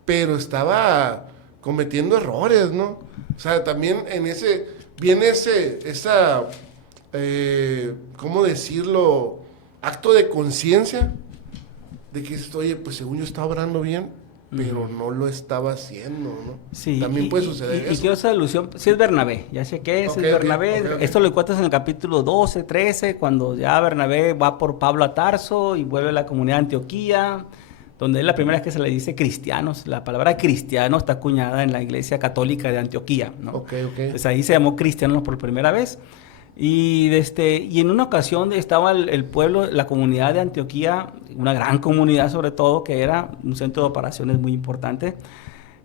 pero estaba cometiendo errores, ¿no? O sea, también viene ¿cómo decirlo? Acto de conciencia, de que dices, oye, pues según yo estaba orando bien, pero no lo estaba haciendo, ¿no? Sí, también puede suceder eso. Y quiero esa alusión, sí es Bernabé, ya sé que es Bernabé. Okay. Esto lo encuentras en el capítulo 12, 13, cuando ya Bernabé va por Pablo a Tarso y vuelve a la comunidad de Antioquía, donde es la primera vez que se le dice cristianos. La palabra cristiano está acuñada en la iglesia católica de Antioquía, ¿no? Okay. Entonces ahí se llamó cristianos por primera vez. Y en una ocasión estaba el pueblo, la comunidad de Antioquía, una gran comunidad sobre todo, que era un centro de operaciones muy importante.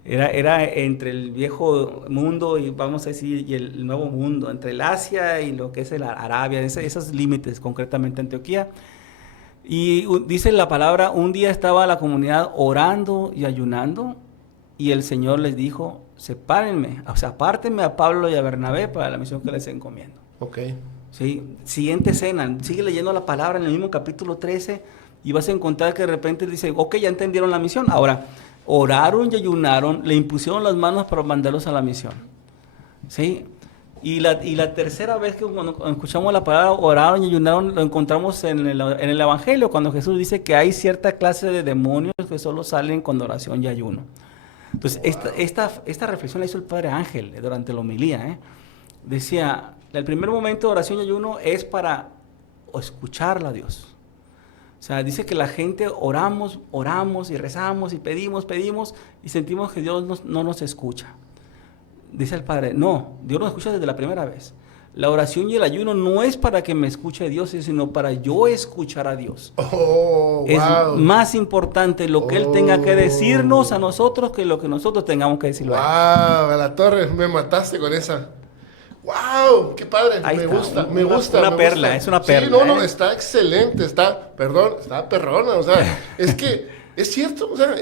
Era entre el viejo mundo y vamos a decir y el nuevo mundo, entre el Asia y lo que es el Arabia, esos límites, concretamente Antioquía. Y dice la palabra, un día estaba la comunidad orando y ayunando y el Señor les dijo, sepárenme, o sea, apártenme a Pablo y a Bernabé para la misión que les encomiendo. Ok. Sí, siguiente escena, sigue leyendo la palabra en el mismo capítulo 13 y vas a encontrar que de repente dice, ok, ya entendieron la misión. Ahora, oraron y ayunaron, le impusieron las manos para mandarlos a la misión. ¿Sí? Y la tercera vez que cuando escuchamos la palabra oraron y ayunaron, lo encontramos en el Evangelio, cuando Jesús dice que hay cierta clase de demonios que solo salen con oración y ayuno. Entonces, esta reflexión la hizo el Padre Ángel durante la homilía, ¿eh? Decía, el primer momento de oración y ayuno es para escucharla a Dios. O sea, dice que la gente oramos y rezamos y pedimos y sentimos que Dios no nos escucha. Dice el Padre, no, Dios nos escucha desde la primera vez. La oración y el ayuno no es para que me escuche Dios, sino para yo escuchar a Dios. Oh, Es wow. más importante lo que Él tenga que decirnos a nosotros que lo que nosotros tengamos que decirlo a Él. Wow, a la torre, me mataste con esa. ¡Wow! ¡Qué padre! Ahí Me está, gusta, una- me gusta. una me perla, gusta. es una Sí, perla, no, ¿eh? está excelente, está perrona, o sea, es que, es cierto, o sea,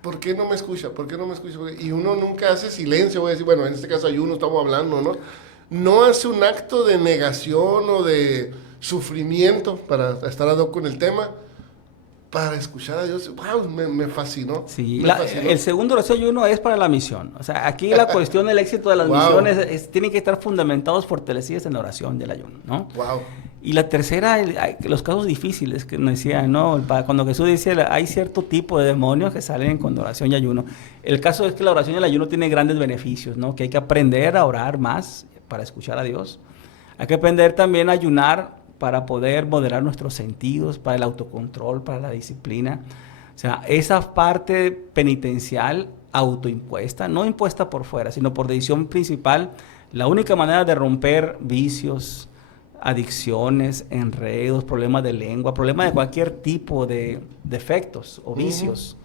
¿por qué no me escucha? ¿Por qué no me escucha? Y uno nunca hace silencio, voy a decir, bueno, en este caso ayuno, estamos hablando, ¿no? No hace un acto de negación o de sufrimiento, para estar ad hoc con el tema, para escuchar a Dios. ¡Wow! Me fascinó. Sí, Me fascinó. el segundo oración y ayuno es para la misión. O sea, aquí la cuestión del éxito de las Wow. misiones tienen que estar fundamentados, fortalecidos en la oración y el ayuno, ¿no? ¡Wow! Y la tercera, los casos difíciles que nos decía, ¿no? Cuando Jesús decía, hay cierto tipo de demonios que salen con oración y ayuno. El caso es que la oración y el ayuno tienen grandes beneficios, ¿no? Que hay que aprender a orar más para escuchar a Dios. Hay que aprender también a ayunar para poder moderar nuestros sentidos, para el autocontrol, para la disciplina. O sea, esa parte penitencial autoimpuesta, no impuesta por fuera, sino por decisión principal, la única manera de romper vicios, adicciones, enredos, problemas de lengua, problemas de cualquier tipo de defectos o vicios,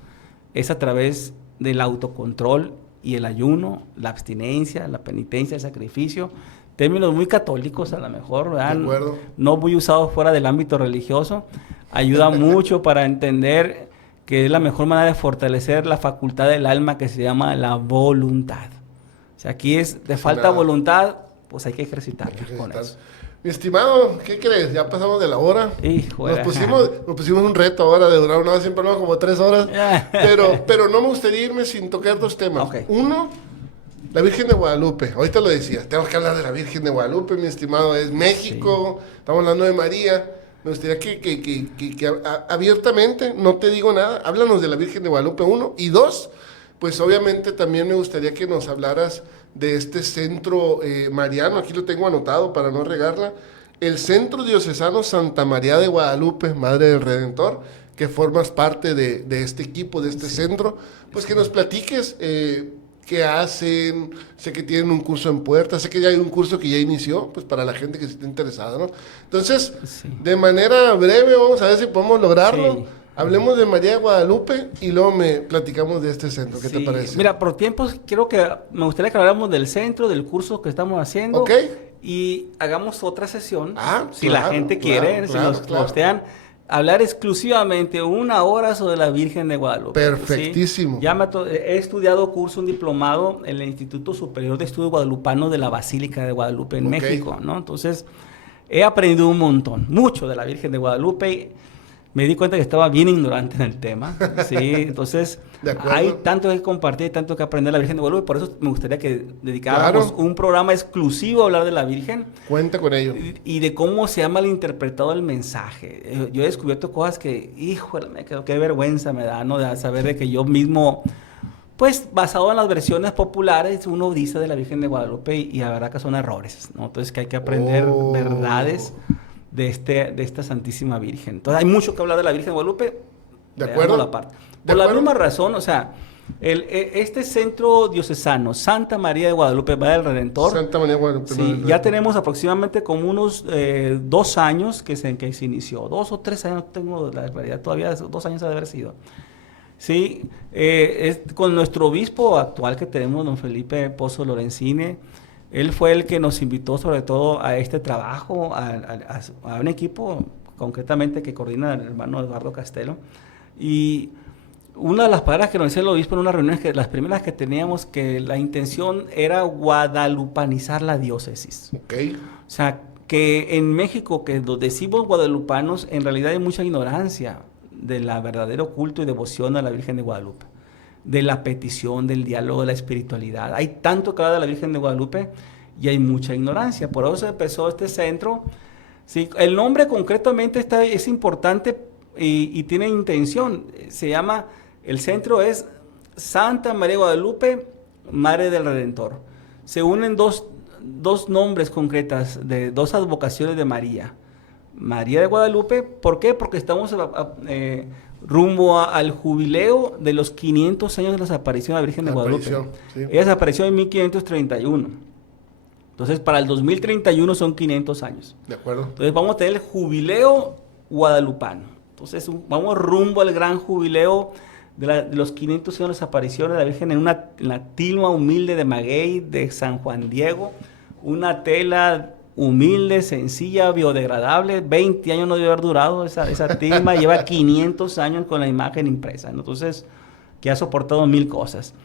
es a través del autocontrol y el ayuno, la abstinencia, la penitencia, el sacrificio, términos muy católicos a lo mejor, ¿verdad? De acuerdo. No muy usados fuera del ámbito religioso, ayuda mucho para entender que es la mejor manera de fortalecer la facultad del alma que se llama la voluntad. O sea, aquí te falta nada. voluntad, pues hay que ejercitarla con eso. Mi estimado, ¿qué crees? Ya pasamos de la hora. Híjole, Nos pusimos un reto ahora de durar una hora, siempre hablamos como 3 horas. pero no me gustaría irme sin tocar 2 temas. Ok. Uno, la Virgen de Guadalupe. Ahorita lo decía, tenemos que hablar de la Virgen de Guadalupe, mi estimado. Es México, estamos hablando de María. Me gustaría que abiertamente, no te digo nada, háblanos de la Virgen de Guadalupe, 1. Y 2, pues obviamente también me gustaría que nos hablaras de este centro mariano, aquí lo tengo anotado para no regarla, el Centro Diocesano Santa María de Guadalupe, Madre del Redentor, que formas parte de este equipo, de este centro, pues que nos platiques qué hacen, sé que tienen un curso en puerta, sé que ya hay un curso que ya inició, pues para la gente que esté interesada, ¿no? Entonces, de manera breve, vamos a ver si podemos lograrlo. Sí. Hablemos de María de Guadalupe y luego platicamos de este centro. ¿Qué te parece? Mira, por tiempos me gustaría que habláramos del centro, del curso que estamos haciendo. Ok. Y hagamos otra sesión, si claro, la gente quiere, si nos postean, hablar exclusivamente 1 hora sobre la Virgen de Guadalupe. Perfectísimo. ¿Sí? He estudiado un diplomado en el Instituto Superior de Estudios Guadalupanos de la Basílica de Guadalupe en México, ¿no? Entonces, he aprendido un montón, mucho de la Virgen de Guadalupe. Me di cuenta que estaba bien ignorante en el tema, ¿sí? Entonces, hay tanto que compartir, tanto que aprender de la Virgen de Guadalupe, por eso me gustaría que dedicáramos un programa exclusivo a hablar de la Virgen. Cuenta con ello. Y de cómo se ha malinterpretado el mensaje. Yo he descubierto cosas que, híjole, qué vergüenza me da, ¿no? De saber de que yo mismo, pues, basado en las versiones populares, uno dice de la Virgen de Guadalupe y la verdad que son errores, ¿no? Entonces, que hay que aprender verdades de esta Santísima Virgen. Entonces hay mucho que hablar de la Virgen de Guadalupe. De acuerdo. Por la misma razón, o sea, este centro diocesano, Santa María de Guadalupe, Madre del Redentor. Santa María de Guadalupe. Sí, ya tenemos aproximadamente como unos 2 años que se inició. 2 o 3 años, no tengo la realidad, todavía 2 años ha de haber sido. Sí, con nuestro obispo actual que tenemos, don Felipe Pozo Lorenzini. Él fue el que nos invitó sobre todo a este trabajo, a un equipo concretamente que coordina el hermano Eduardo Castelo. Y una de las palabras que nos decía el obispo en unas reuniones, que las primeras que teníamos, que la intención era guadalupanizar la diócesis. Ok. O sea, que en México, que los decimos guadalupanos, en realidad hay mucha ignorancia del verdadero culto y devoción a la Virgen de Guadalupe, de la petición, del diálogo, de la espiritualidad. Hay tanto que hablar de la Virgen de Guadalupe y hay mucha ignorancia. Por eso se empezó este centro. Sí, el nombre concretamente es importante y tiene intención. Se llama, el centro es Santa María de Guadalupe, Madre del Redentor. Se unen dos nombres concretas de dos advocaciones de María. María de Guadalupe, ¿por qué? Porque estamos rumbo al jubileo de los 500 años de la desaparición de la Virgen de Guadalupe. Sí. Ella desapareció en 1531. Entonces, para el 2031 son 500 años. De acuerdo. Entonces, vamos a tener el jubileo guadalupano. Entonces, vamos rumbo al gran jubileo de los 500 años de desaparición de la Virgen en la tilma humilde de Maguey, de San Juan Diego. Una tela humilde, sencilla, biodegradable. 20 años no debe haber durado esa tilma. Lleva 500 años con la imagen impresa, ¿no? Entonces, que ha soportado 1000 cosas.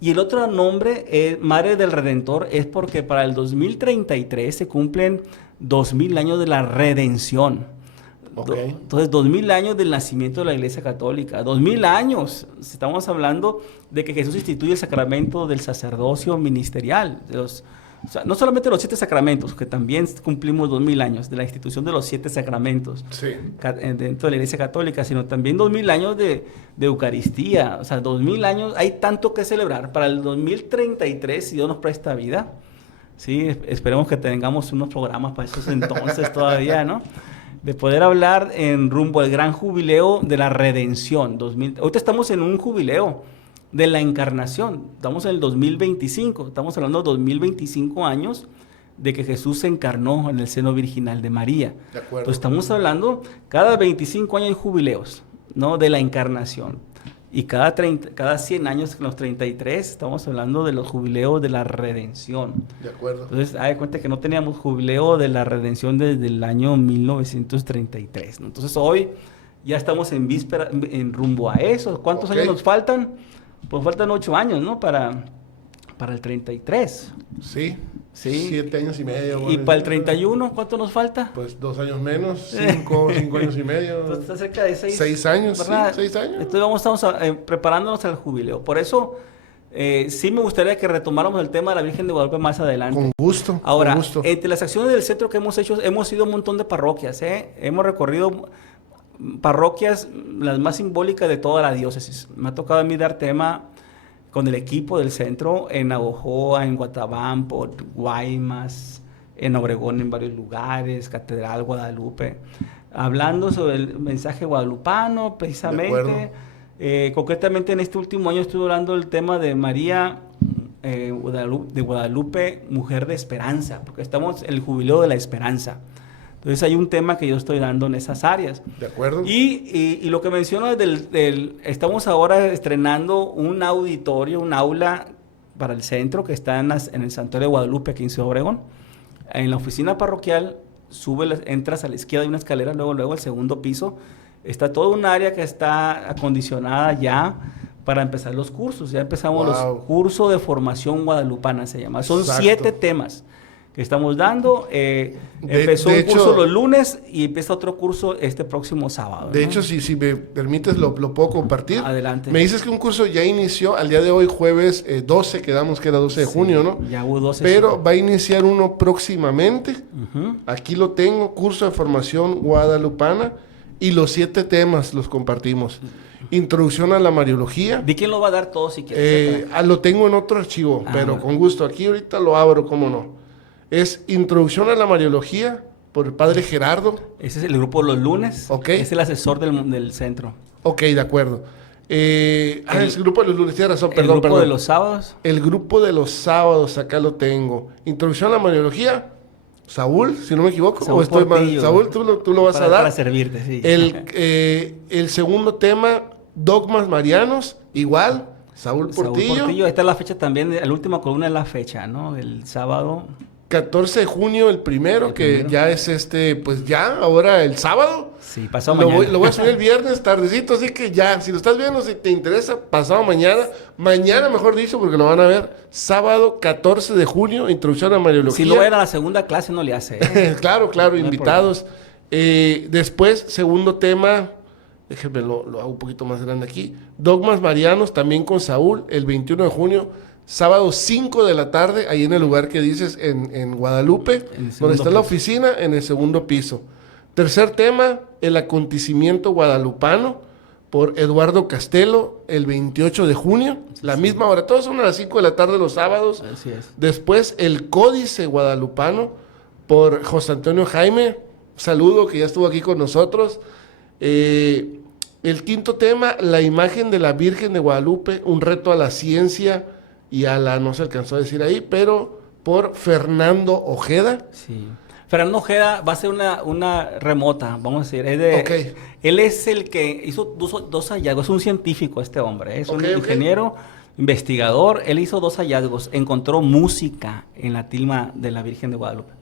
Y el otro nombre, Madre del Redentor, es porque para el 2033 se cumplen 2000 años de la redención. Okay. Entonces, 2000 años del nacimiento de la Iglesia Católica. 2000 años. Estamos hablando de que Jesús instituye el sacramento del sacerdocio ministerial. O sea, no solamente los 7 sacramentos, que también cumplimos 2000 años de la institución de los 7 sacramentos dentro de la Iglesia Católica, sino también 2000 años de Eucaristía. O sea, 2000 años, hay tanto que celebrar. Para el 2033, si Dios nos presta vida, ¿sí? Esperemos que tengamos unos programas para esos entonces todavía, ¿no? De poder hablar en rumbo al gran jubileo de la redención. Ahorita estamos en un jubileo de la encarnación. Estamos en el 2025. Estamos hablando de 2025 años de que Jesús se encarnó en el seno virginal de María. De acuerdo. Entonces estamos hablando, cada 25 años hay jubileos, ¿no? De la encarnación. Y cada 100 años, en los 33, estamos hablando de los jubileos de la redención. De acuerdo. Entonces, hay cuenta que no teníamos jubileo de la redención desde el año 1933, ¿no? Entonces, hoy ya estamos en víspera, en rumbo a eso. ¿Cuántos años nos faltan? Pues faltan 8 años, ¿no? Para el 33. Sí. 7 años y medio. Y bueno, para el 31, ¿cuánto nos falta? Pues 2 años menos, 5 años y medio. Pues está cerca de 6. 6 años, ¿verdad? sí, 6 años. Entonces estamos preparándonos al jubileo. Por eso, sí me gustaría que retomáramos el tema de la Virgen de Guadalupe más adelante. Con gusto. Ahora, con gusto. entre las acciones del centro que hemos hecho, hemos ido a un montón de parroquias, ¿eh? Hemos recorrido parroquias, las más simbólicas de toda la diócesis. Me ha tocado a mí dar tema con el equipo del centro en Navojoa, en Guatabampo, Guaymas, en Obregón, en varios lugares, Catedral, Guadalupe, hablando sobre el mensaje guadalupano, precisamente. Concretamente en este último año estuve hablando del tema de María de Guadalupe, mujer de esperanza, porque estamos en el jubileo de la esperanza. Entonces hay un tema que yo estoy dando en esas áreas. De acuerdo. Y lo que menciono estamos ahora estrenando un auditorio, un aula para el centro que está en el Santuario de Guadalupe, aquí en Ciudad Obregón. En la oficina parroquial, entras a la izquierda, hay una escalera, luego al segundo piso. Está todo un área que está acondicionada ya para empezar los cursos. Ya empezamos los cursos de formación guadalupana, se llama. Son 7 temas que estamos dando. Empezó un curso los lunes y empieza otro curso este próximo sábado. De hecho, si me permites, lo puedo compartir. Adelante. Me dices que un curso ya inició al día de hoy, jueves 12, quedamos que era 12 de junio, ¿no? Ya hubo 12. Pero va a iniciar uno próximamente. Aquí lo tengo, curso de formación guadalupana, y los 7 temas los compartimos. Introducción a la Mariología. ¿De quién lo va a dar todo si quieres? Lo tengo en otro archivo, pero con gusto. Aquí ahorita lo abro, cómo no. Es Introducción a la Mariología por el padre Gerardo. Ese es el grupo de los lunes. Ok. Es el asesor del centro. Ok, de acuerdo. Es el grupo de los lunes, tienes razón, perdón. ¿El grupo de los sábados? El grupo de los sábados, acá lo tengo. Introducción a la Mariología, Saúl, si no me equivoco. Saúl, o estoy Portillo, mal. Saúl, tú lo vas a dar. Para servirte, sí. El segundo tema, Dogmas Marianos, igual, Saúl Portillo. Ahí está la fecha también, la última columna es la fecha, ¿no? El sábado. 14 de junio, el primero, ya es pues ya, ahora el sábado. Sí, pasado mañana. Lo voy a subir el viernes, tardecito, así que ya, si lo estás viendo, si te interesa, pasado mañana, mejor dicho, porque lo van a ver, sábado 14 de junio, Introducción a Mariología. Si no era la segunda clase, no le hace. Claro, no invitados. Después, segundo tema, déjenme lo hago un poquito más grande aquí, Dogmas Marianos, también con Saúl, el 21 de junio, sábado 5 de la tarde, ahí en el lugar que dices, en Guadalupe, donde está la oficina, en el segundo piso. Tercer tema, el acontecimiento guadalupano, por Eduardo Castelo el 28 de junio, la misma hora, todos son a las 5 de la tarde los sábados. Así es. Después el Códice Guadalupano por José Antonio Jaime, saludo que ya estuvo aquí con nosotros. El quinto tema, la imagen de la Virgen de Guadalupe, un reto a la ciencia y a la, no se alcanzó a decir ahí, pero por Fernando Ojeda. Sí. Fernando Ojeda va a ser una remota, vamos a decir. Ok. Él es el que hizo dos hallazgos, es un científico este hombre, es un ingeniero, investigador. Él hizo 2 hallazgos, encontró música en la tilma de la Virgen de Guadalupe,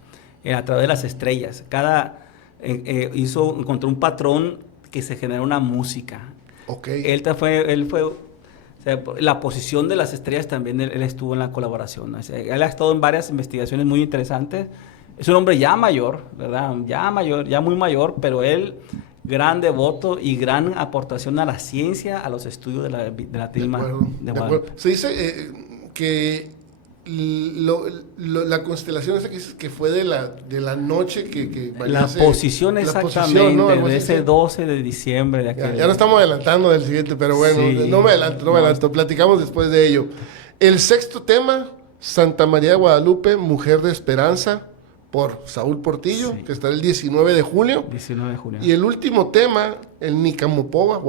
a través de las estrellas. Encontró un patrón que se genera una música. Ok. Él fue, o sea, la posición de las estrellas también, él estuvo en la colaboración, ¿no? O sea, él ha estado en varias investigaciones muy interesantes. Es un hombre ya mayor, ¿verdad? Ya mayor, ya muy mayor, pero él, gran devoto y gran aportación a la ciencia, a los estudios de la tilma de Guadalupe. Se dice que la constelación esa que dices que fue de la noche que la posición exactamente, posición, ¿no? de ese 12 de diciembre. De aquel... ya no estamos adelantando del siguiente, pero bueno, sí, no me adelanto, platicamos después de ello. El sexto tema, Santa María de Guadalupe, Mujer de Esperanza, por Saúl Portillo, sí, que estará el 19 de julio. 19 de julio. Y el último tema, el Nicamopoa,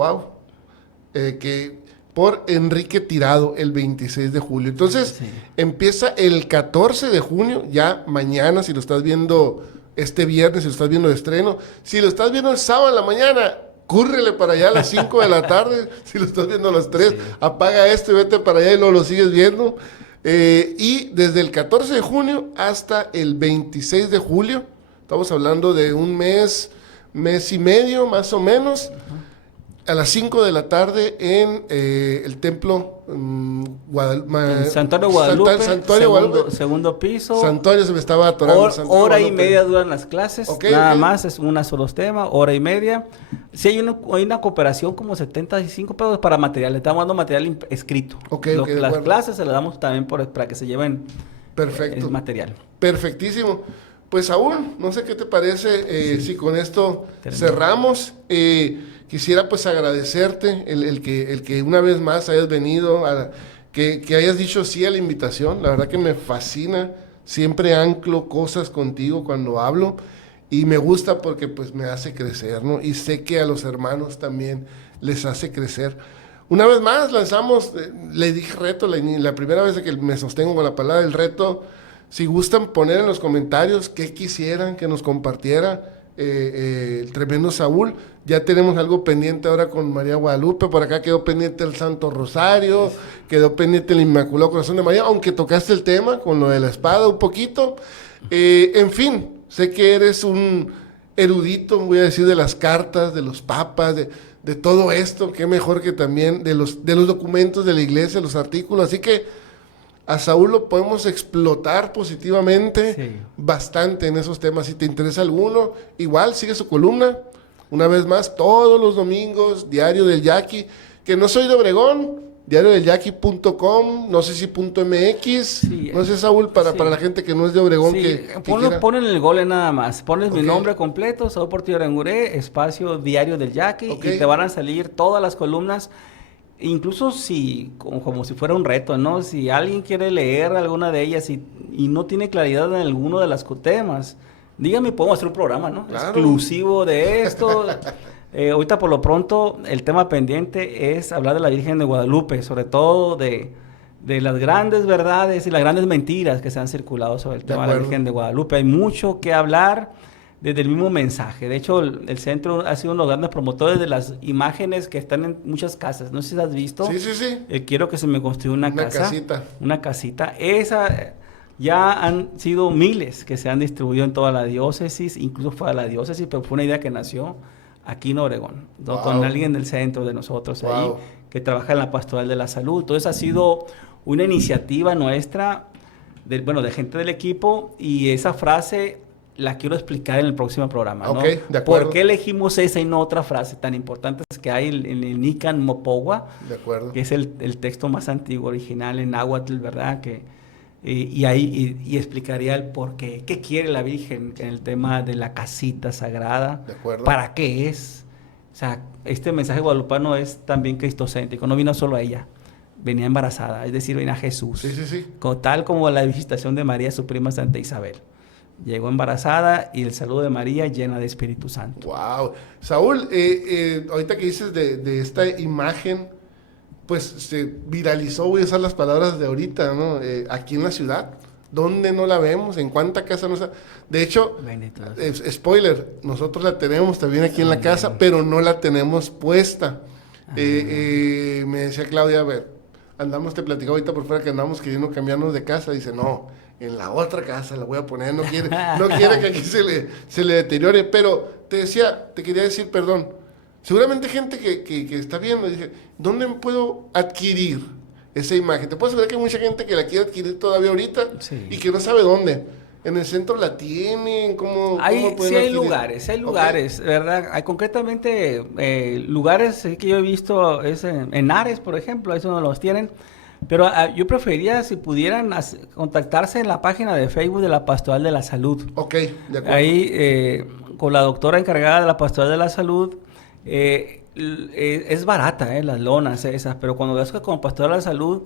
que por Enrique Tirado, el 26 de julio. Entonces, sí, empieza el 14 de junio, ya mañana, si lo estás viendo este viernes, si lo estás viendo de estreno. Si lo estás viendo el sábado en la mañana, cúrrele para allá a las 5 de la tarde. Si lo estás viendo a las 3, sí, apaga esto y vete para allá y luego lo sigues viendo. Y desde el 14 de junio hasta el 26 de julio, estamos hablando de un mes y medio más o menos, a las 5 de la tarde en el templo Santuario Guadalupe, Guadalupe, segundo piso. Santuario, se me estaba atorando. Hora y media duran las clases, nada okay, más, es una solo tema, hora y media. Sí hay una cooperación como 75 pesos para material, le estamos dando material escrito. Las clases se las damos también para que se lleven el material. Perfectísimo. Pues Saúl, no sé qué te parece si con esto cerramos. Quisiera pues agradecerte el que una vez más hayas venido, que hayas dicho sí a la invitación. La verdad que me fascina, siempre anclo cosas contigo cuando hablo y me gusta porque pues me hace crecer, ¿no? Y sé que a los hermanos también les hace crecer. Una vez más lanzamos, le dije reto, la primera vez que me sostengo con la palabra del reto. Si gustan poner en los comentarios qué quisieran que nos compartiera el tremendo Saúl. Ya tenemos algo pendiente ahora con María Guadalupe. Por acá quedó pendiente el Santo Rosario, quedó pendiente el Inmaculado Corazón de María, aunque tocaste el tema con lo de la espada un poquito. En fin, sé que eres un erudito, voy a decir, de las cartas, de los papas, de todo esto. Qué mejor que también de los documentos de la iglesia, los artículos. Así que a Saúl lo podemos explotar positivamente bastante en esos temas. Si te interesa alguno, igual sigue su columna. Una vez más, todos los domingos, Diario del Yaqui, que no soy de Obregón, diariodelyaqui.com, no sé si .mx, no sé, Saúl, para la gente que no es de Obregón. Ponen el gole nada más, pones mi nombre completo, Saúl Portillo Aranguré, espacio Diario del Yaqui, y te van a salir todas las columnas. Incluso si, como si fuera un reto, ¿no? Si alguien quiere leer alguna de ellas y no tiene claridad en alguno de los temas, dígame, podemos hacer un programa, ¿no? Claro. Exclusivo de esto. Ahorita por lo pronto el tema pendiente es hablar de la Virgen de Guadalupe, sobre todo de las grandes verdades y las grandes mentiras que se han circulado sobre el tema de la Virgen de Guadalupe. Hay mucho que hablar desde el mismo mensaje. De hecho, el centro ha sido uno de los grandes promotores de las imágenes que están en muchas casas. No sé si has visto. Sí. Quiero que se me construya una casita. Una casita. Esa ya han sido miles que se han distribuido en toda la diócesis, incluso fuera de la diócesis, pero fue una idea que nació aquí en Obregón, ¿no? Con alguien del centro de nosotros ahí, que trabaja en la pastoral de la salud. Entonces ha sido una iniciativa nuestra, de gente del equipo, y esa frase la quiero explicar en el próximo programa, ¿no? De acuerdo. ¿Por qué elegimos esa y no otra frase tan importante que hay en el Nican Mopowa? De acuerdo. Que es el texto más antiguo, original en náhuatl, ¿verdad? Y explicaría el por qué. ¿Qué quiere la Virgen en el tema de la casita sagrada? De acuerdo. ¿Para qué es? sea, este mensaje guadalupano es también cristocéntrico, no vino solo a ella, venía embarazada, es decir, venía a Jesús. Sí, sí, sí. Tal como la visitación de María, su prima Santa Isabel. Llegó embarazada y el saludo de María llena de Espíritu Santo. Wow. Saúl, ahorita que dices de esta imagen, pues se viralizó, voy a usar las palabras de ahorita, ¿no? Aquí en la ciudad. ¿Dónde no la vemos? ¿En cuánta casa no está? De hecho, spoiler, nosotros la tenemos también aquí en la casa, pero no la tenemos puesta. Me decía Claudia, a ver, te platicaba ahorita por fuera que andamos queriendo cambiarnos de casa. Dice, no, en la otra casa la voy a poner, no quiere que aquí se le deteriore. Pero te quería decir, perdón, seguramente gente que está viendo, dice, ¿dónde puedo adquirir esa imagen? Te puedo asegurar que hay mucha gente que la quiere adquirir todavía ahorita y que no sabe dónde. En el centro la tienen, ¿cómo pueden sí hay adquirir? lugares, ¿verdad? Hay concretamente lugares que yo he visto en Ares, por ejemplo, ahí es donde los tienen. Pero yo preferiría si pudieran contactarse en la página de Facebook de la Pastoral de la Salud. Ok, de acuerdo. Ahí con la doctora encargada de la Pastoral de la Salud, es barata, las lonas esas, pero cuando ves que como Pastoral de la Salud,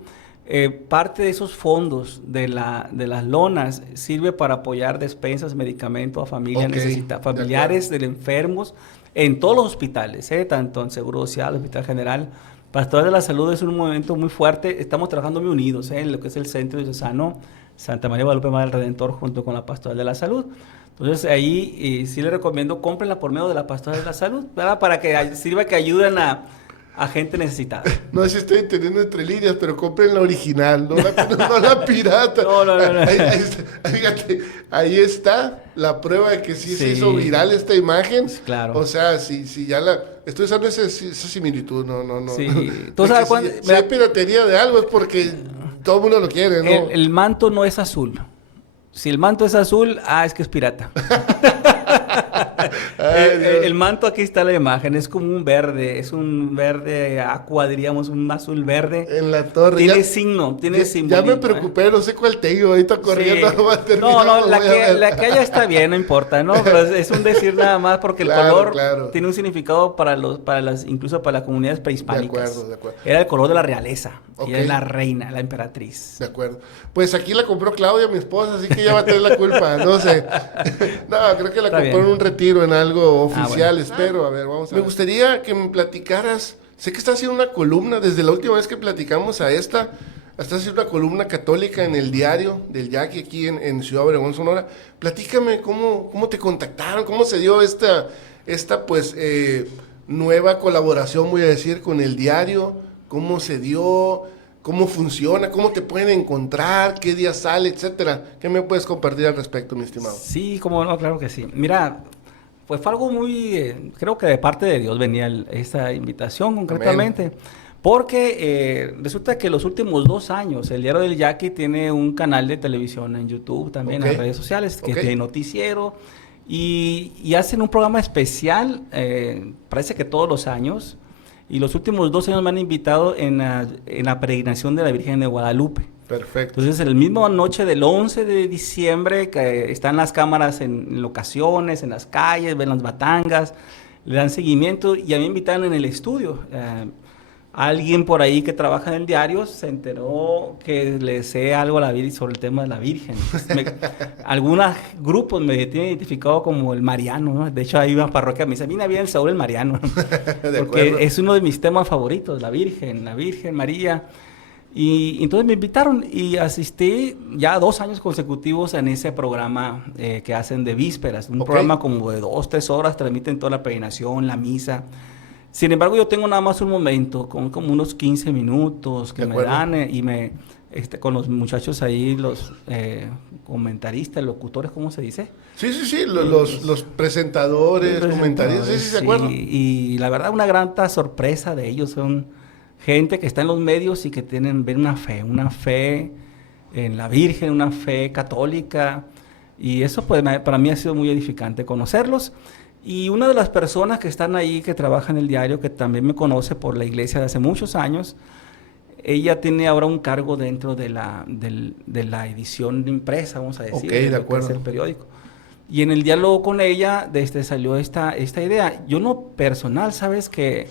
parte de esos fondos de las lonas sirve para apoyar despensas, medicamentos a familias familiares de enfermos en todos los hospitales, tanto en Seguro Social, Hospital General. Pastoral de la Salud es un movimiento muy fuerte, estamos trabajando muy unidos en lo que es el Centro Diocesano Santa María de Guadalupe Madre del Redentor junto con la Pastoral de la Salud. Entonces ahí sí les recomiendo, cómprenla por medio de la Pastoral de la Salud, ¿verdad? Para que sirva que ayuden a gente necesitada. No sé si estoy entendiendo entre líneas, pero compren la original, no la pirata. No. Fíjate, ahí está la prueba de que sí se hizo viral esta imagen. Claro. O sea, si ya estoy usando esa similitud, no. Sí. ¿Tú sabes si hay piratería de algo es porque todo el mundo lo quiere, ¿no? El manto no es azul. Si el manto es azul, es que es pirata. El manto, aquí está la imagen, es como un verde aqua, diríamos, un azul verde. En la torre. Tiene signo, tiene símbolo. Ya me preocupé, no sé cuál tengo, ahorita corriendo. Sí. No, la que haya está bien, no importa, ¿no? Pero es un decir nada más porque el color tiene un significado incluso para las comunidades prehispánicas. De acuerdo. Era el color de la realeza, y era la reina, la emperatriz. De acuerdo. Pues aquí la compró Claudia, mi esposa, así que ella va a tener la culpa, no sé. No, creo que la compró en un retiro, en algo oficial, espero. A ver, vamos a ver. Me gustaría que me platicaras, sé que estás haciendo una columna, desde la última vez que platicamos estás haciendo una columna católica en el diario del Yaqui aquí en Ciudad Obregón, Sonora. Platícame cómo te contactaron, cómo se dio esta pues nueva colaboración, voy a decir, con el diario, cómo se dio, cómo funciona, cómo te pueden encontrar, qué día sale, etcétera. ¿Qué me puedes compartir al respecto, mi estimado? Sí, cómo no, claro que sí. Mira, pues fue algo muy, creo que de parte de Dios venía esta invitación concretamente. Amén. Porque resulta que los últimos 2 años el Diario del Yaqui tiene un canal de televisión en YouTube, también en las redes sociales, que es de noticiero, y hacen un programa especial, parece que todos los años, y los últimos 2 años me han invitado en la peregrinación de la Virgen de Guadalupe. Perfecto. Entonces, el mismo noche del 11 de diciembre, que están las cámaras en locaciones, en las calles, ven las batangas, le dan seguimiento, y a mí me invitaron en el estudio. Alguien por ahí que trabaja en el diario se enteró que le sé algo a la Virgen sobre el tema de la Virgen. Algunos grupos me tienen identificado como el Mariano, ¿no? De hecho, hay una parroquia que me dice, mira bien Saúl el Mariano, ¿no? Porque es uno de mis temas favoritos, la Virgen María. Y entonces me invitaron y asistí ya 2 años consecutivos en ese programa que hacen de vísperas. Un programa como de 2-3 horas, transmiten toda la peregrinación, la misa. Sin embargo, yo tengo nada más un momento, como unos 15 minutos que me dan con los muchachos ahí, los comentaristas, locutores, ¿cómo se dice? Sí, los presentadores, comentaristas, sí, ¿se acuerdan? Y la verdad, una gran sorpresa de ellos, son gente que está en los medios y que ven una fe en la Virgen, una fe católica, y eso pues para mí ha sido muy edificante conocerlos. Y una de las personas que están ahí, que trabaja en el diario, que también me conoce por la iglesia de hace muchos años, ella tiene ahora un cargo dentro de la edición impresa, vamos a decir, de acuerdo. Que es el periódico. Y en el diálogo con ella salió esta idea. Yo no personal, sabes que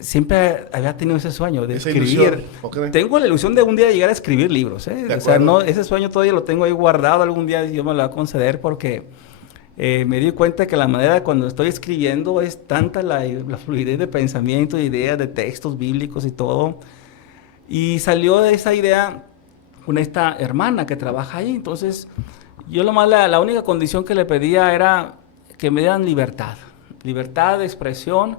siempre había tenido ese sueño de Esa escribir. ilusión, okay. Tengo la ilusión de un día llegar a escribir libros. O sea, no, ese sueño todavía lo tengo ahí guardado. Algún día Dios me lo va a conceder porque me di cuenta que la manera cuando estoy escribiendo es tanta la fluidez de pensamiento, de ideas, de textos bíblicos y todo. Y salió de esa idea con esta hermana que trabaja ahí. Entonces, yo la única condición que le pedía era que me dieran libertad de expresión.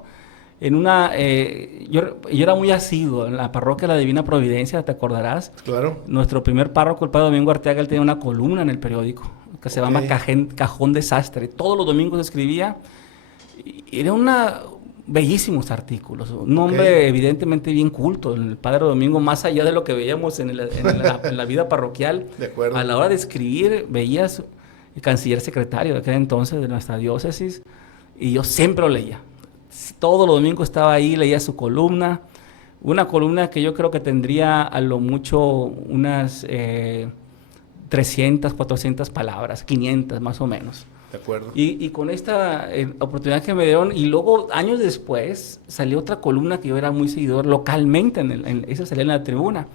Yo era muy asiduo en la parroquia de la Divina Providencia, ¿te acordarás? Claro. Nuestro primer párroco, el padre Domingo Arteaga, él tenía una columna en el periódico que se llama Cajón Desastre. Todos los domingos escribía. Y era bellísimos artículos. Un hombre evidentemente bien culto, el padre Domingo, más allá de lo que veíamos en la vida parroquial. De acuerdo. A la hora de escribir, veías el canciller secretario de aquel entonces de nuestra diócesis, y yo siempre lo leía. Todos los domingos estaba ahí, leía su columna. Una columna que yo creo que tendría a lo mucho unas 300, 400 palabras, 500 más o menos. De acuerdo. Y con esta oportunidad que me dieron, y luego años después salió otra columna que yo era muy seguidor localmente, esa salía en la Tribuna,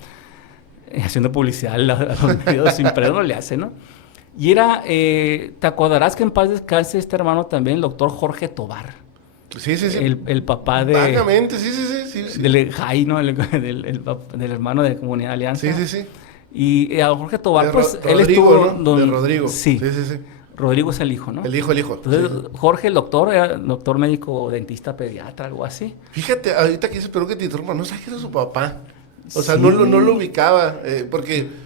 haciendo publicidad a los medios sin no le hace, ¿no? Y era, te acordarás que en paz descanse este hermano también, el doctor Jorge Tobar. Sí. El papá de... Vagamente, sí. Del Jai, ¿no? Del hermano de Comunidad Alianza. Sí. Y a Jorge Tobar, pues, Rodrigo, él estuvo... ¿no? De Rodrigo. Sí. Sí. Rodrigo es el hijo, ¿no? El hijo. Entonces, Jorge, el doctor, era doctor médico, dentista, pediatra, algo así. Fíjate, ahorita que dice, pero que te interrumpa, no sabes que era su papá. O sea, Sí. no lo ubicaba, porque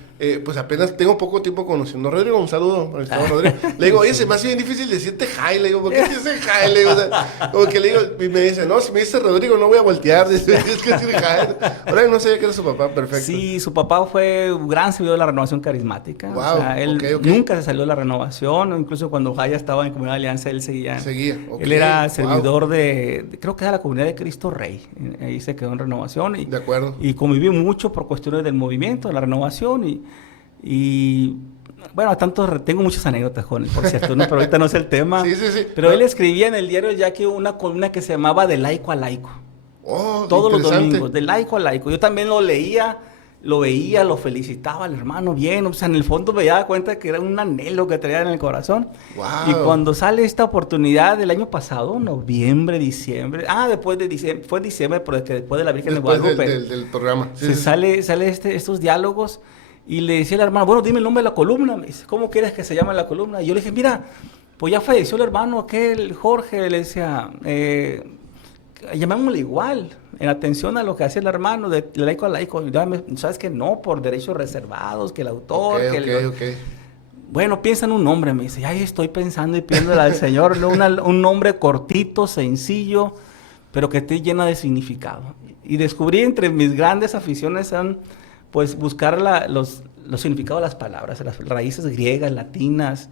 pues apenas tengo poco tiempo conociendo a Rodrigo. Un saludo para el señor Rodrigo. Le digo, oye, se me hace bien difícil decirte Jai. Le digo, ¿por qué te dice Jai? Le digo, o sea, como que le digo, y me dice, no, si me dice Rodrigo, no voy a voltear. Dice, es que decir Jai. Ahora no sabía que era su papá, perfecto. Sí, su papá fue un gran servidor de la Renovación Carismática. Wow, o sea, él okay. nunca se salió de la Renovación, incluso cuando Jaya estaba en Comunidad Alianza, él seguía. Okay. Él era servidor creo que era la Comunidad de Cristo Rey. Ahí se quedó en Renovación. De acuerdo. Y conviví mucho por cuestiones del movimiento, de la Renovación. Y bueno, tengo muchas anécdotas con él, por cierto, ¿no? Pero ahorita no es el tema. Sí. Pero él escribía en el diario ya que una columna que se llamaba De laico a laico. Oh, Todos los interesante. domingos, de laico a laico. Yo también lo leía, lo veía, lo felicitaba al hermano bien. O sea, en el fondo me daba cuenta que era un anhelo que traía en el corazón. Wow. Y cuando sale esta oportunidad del año pasado, noviembre, diciembre. Después de diciembre, fue diciembre, porque después de la Virgen Después de Guadalupe. del programa. Sale estos diálogos. Y le decía al hermano, bueno, dime el nombre de la columna. Me dice, ¿cómo quieres que se llame la columna? Y yo le dije, mira, pues ya falleció el hermano aquel, Jorge. Le decía, llamémosle igual, en atención a lo que hacía el hermano, de laico a laico. ¿Sabes que no? Por derechos reservados, que el autor... Okay. Bueno, piensa en un nombre. Me dice, ay, estoy pensando y pidiéndole al Señor un nombre cortito, sencillo, pero que esté lleno de significado. Y descubrí entre mis grandes aficiones pues buscar los significados de las palabras, las raíces griegas, latinas,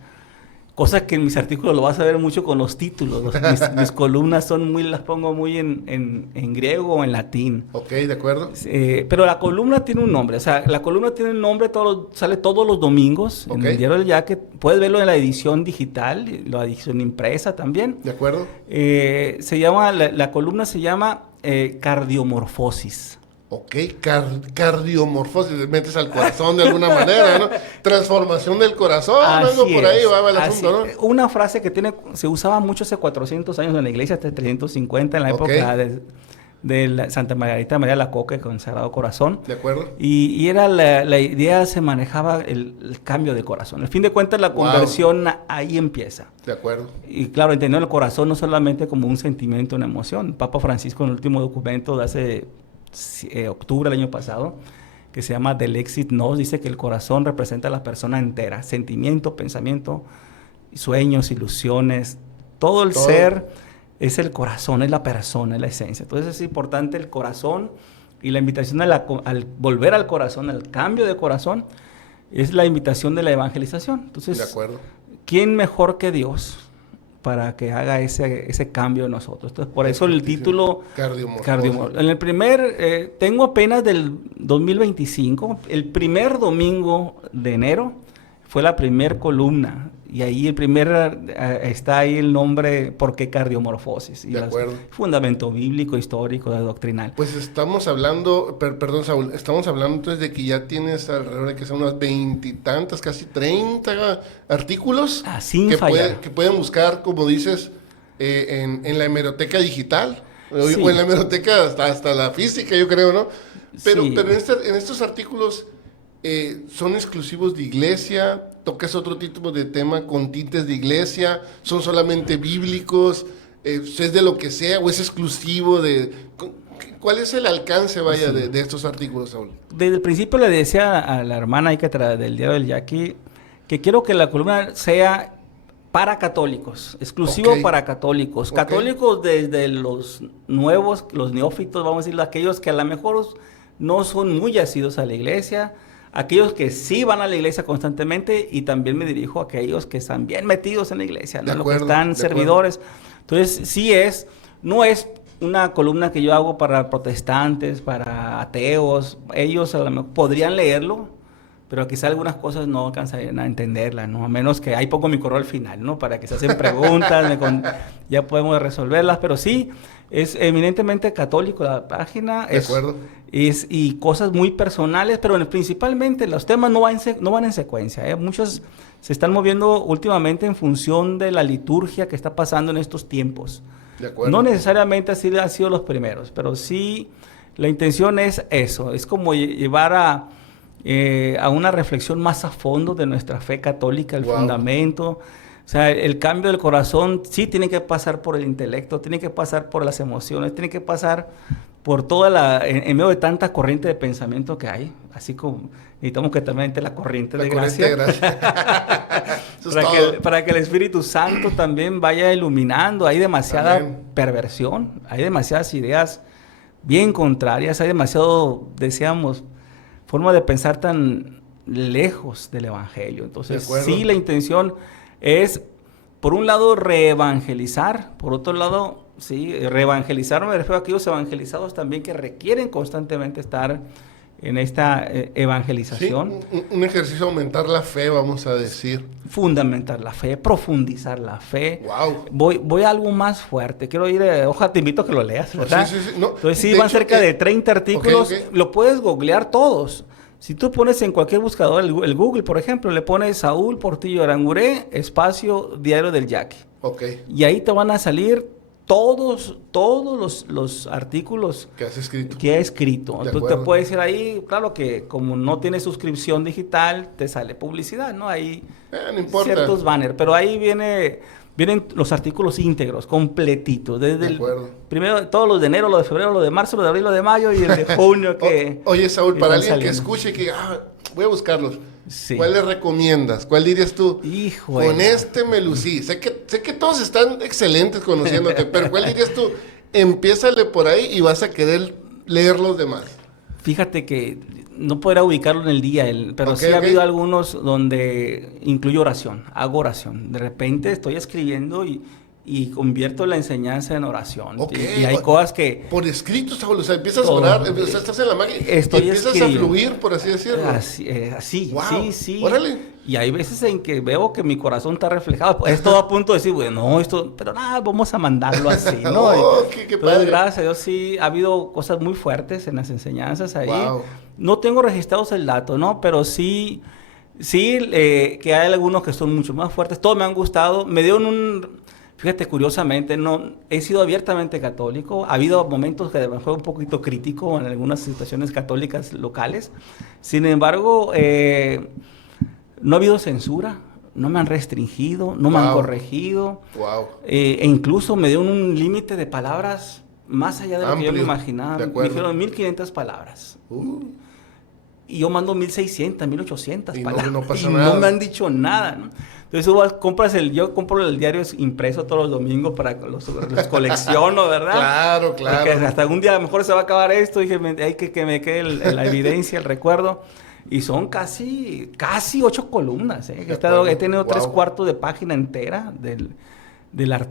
cosa que en mis artículos lo vas a ver mucho con los títulos. Mis columnas las pongo muy en griego o en latín. Ok, de acuerdo. Pero la columna tiene un nombre, o sea, la columna tiene un nombre, sale todos los domingos en el diario del Yaque. Puedes verlo en la edición digital, la edición impresa también. De acuerdo. La columna se llama Cardiomorfosis. Ok, cardiomorfosis, metes al corazón de alguna manera, ¿no? Transformación del corazón, algo por ahí va el asunto, ¿no? Una frase que se usaba mucho hace 400 años en la iglesia, hasta 350, en la época de Santa Margarita María Alacoque con Sagrado Corazón. De acuerdo. Y era la idea, se manejaba el cambio de corazón. Al fin de cuentas, la conversión ahí empieza. De acuerdo. Y claro, entendiendo el corazón no solamente como un sentimiento, una emoción. Papa Francisco, en el último documento de hace octubre del año pasado, que se llama Del Exit Nos, dice que el corazón representa a la persona entera, sentimiento, pensamiento, sueños, ilusiones, todo el ser es el corazón, es la persona, es la esencia. Entonces es importante el corazón, y la invitación al volver al corazón, al cambio de corazón, es la invitación de la evangelización. Entonces, de acuerdo. ¿Quién mejor que Dios para que haga ese cambio en nosotros? Entonces, por eso el título Cardiomorfosis. En el tengo apenas del 2025, el primer domingo de enero fue la primer columna. Y ahí está ahí el nombre, ¿por qué cardiomorfosis? Y De acuerdo. Fundamento bíblico, histórico, doctrinal. Pues estamos hablando, perdón Saúl, estamos hablando entonces de que ya tienes alrededor de que son unas 20 y tantas, casi 30 artículos Sin fallar. que pueden buscar, como dices, en la hemeroteca digital, Sí. o en la hemeroteca hasta la física, yo creo, ¿no? Pero, Sí. pero en estos artículos son exclusivos de iglesia, tocas otro tipo de tema con tintes de iglesia, son solamente bíblicos, es de lo que sea, o es exclusivo de... ¿Cuál es el alcance, vaya, Sí. de estos artículos, Saúl? Desde el principio le decía a la hermana ahí del Diario del Yaqui que quiero que la columna sea para católicos, exclusivo Ok. para católicos. Ok. Católicos desde los nuevos, los neófitos, vamos a decir, aquellos que a lo mejor no son muy asidos a la iglesia, aquellos que sí van a la iglesia constantemente, y también me dirijo a aquellos que están bien metidos en la iglesia, ¿no? De Los acuerdo, que están de servidores. Entonces, no es una columna que yo hago para protestantes, para ateos. Ellos a lo mejor podrían leerlo, pero quizá algunas cosas no alcanzarían a entenderla, ¿no? A menos que ahí pongo mi correo al final, ¿no? Para que se hacen preguntas, ya podemos resolverlas, pero sí, es eminentemente católico la página. De acuerdo. Y cosas muy personales, pero principalmente los temas no van en secuencia, ¿eh? Muchos se están moviendo últimamente en función de la liturgia que está pasando en estos tiempos. De acuerdo. No necesariamente así han sido los primeros, pero sí la intención es eso, es como llevar a una reflexión más a fondo de nuestra fe católica, el Wow. fundamento. O sea, el cambio del corazón sí tiene que pasar por el intelecto, tiene que pasar por las emociones, tiene que pasar por en medio de tanta corriente de pensamiento que hay, así como necesitamos que también entre la corriente de gracia. Eso es todo. Para que el Espíritu Santo también vaya iluminando. Hay demasiada Amén. perversión, hay demasiadas ideas bien contrarias, hay demasiado, decíamos, forma de pensar tan lejos del Evangelio. Entonces, De acuerdo. sí, la intención es, por un lado, reevangelizar, por otro lado, sí, reevangelizar, me refiero a aquellos evangelizados también que requieren constantemente estar en esta Sí, evangelización. un ejercicio de aumentar la fe, vamos a decir. Fundamentar la fe, profundizar la fe. Wow. Voy a algo más fuerte. Quiero ir, ojalá te invito a que lo leas, ¿verdad? Sí, sí, sí. No, Entonces sí, de van hecho, cerca de 30 artículos. ok. Lo puedes googlear todos. Si tú pones en cualquier buscador, el Google, por ejemplo, le pones Saúl Portillo Aranguré, espacio Diario del Yaqui. Ok. Y ahí te van a salir todos los artículos ¿Qué has escrito? que he escrito. De Entonces te acuerdo. puedes ir ahí, claro que como no tienes suscripción digital, te sale publicidad, ¿no? Ahí No importa. ciertos banners, pero ahí vienen los artículos íntegros, completitos, desde De el acuerdo. primero, todos los de enero, los de febrero, los de marzo, los de abril, los de mayo y el de junio que... Oye, Saúl, que para van alguien que saliendo. escuche que voy a buscarlos, Sí. ¿cuál le recomiendas? ¿Cuál dirías tú? Hijo Con de- este me lucí. Sé que todos están excelentes conociéndote, pero ¿cuál dirías tú? Empiézale por ahí y vas a querer leer los demás. Fíjate que no podrá ubicarlo en el día, pero Ok, sí ha ok. habido algunos donde incluyo oración, hago oración. De repente estoy escribiendo y convierto la enseñanza en oración. Ok. Y hay cosas que... Por escrito, Saúl, o sea, empiezas a Todo. orar, o sea, estás en la máquina y Estoy empiezas a escribiendo. fluir, por así decirlo. Así, Wow. sí. Órale. Y hay veces en que veo que mi corazón está reflejado. Pues, es todo a punto de decir, bueno, esto, pero nada, vamos a mandarlo así, ¿no? Oh, qué Entonces, padre. gracias a Dios sí ha habido cosas muy fuertes en las enseñanzas ahí. Wow. No tengo registrados el dato, ¿no? Pero sí, que hay algunos que son mucho más fuertes. Todos me han gustado. Me dio fíjate, curiosamente, no he sido abiertamente católico. Ha habido momentos que me fue un poquito crítico en algunas situaciones católicas locales. Sin embargo, no ha habido censura, no me han restringido, no me han Wow. corregido. Wow. E incluso me dio un límite de palabras más allá de lo que yo me Amplio, imaginaba. de Me acuerdo. dijeron 1500 palabras. Y yo mando 1600, 1800 Y no- palabras. no pasa y nada. no me han dicho nada, ¿no? Entonces yo compro el diario impreso todos los domingos para los colecciono, ¿verdad? Claro, claro. Porque hasta algún día a lo mejor se va a acabar esto, dije, hay que me quede la evidencia, el recuerdo. Y son casi 8 columnas, ¿eh? De acuerdo. He tenido 3/4 Wow. de página entera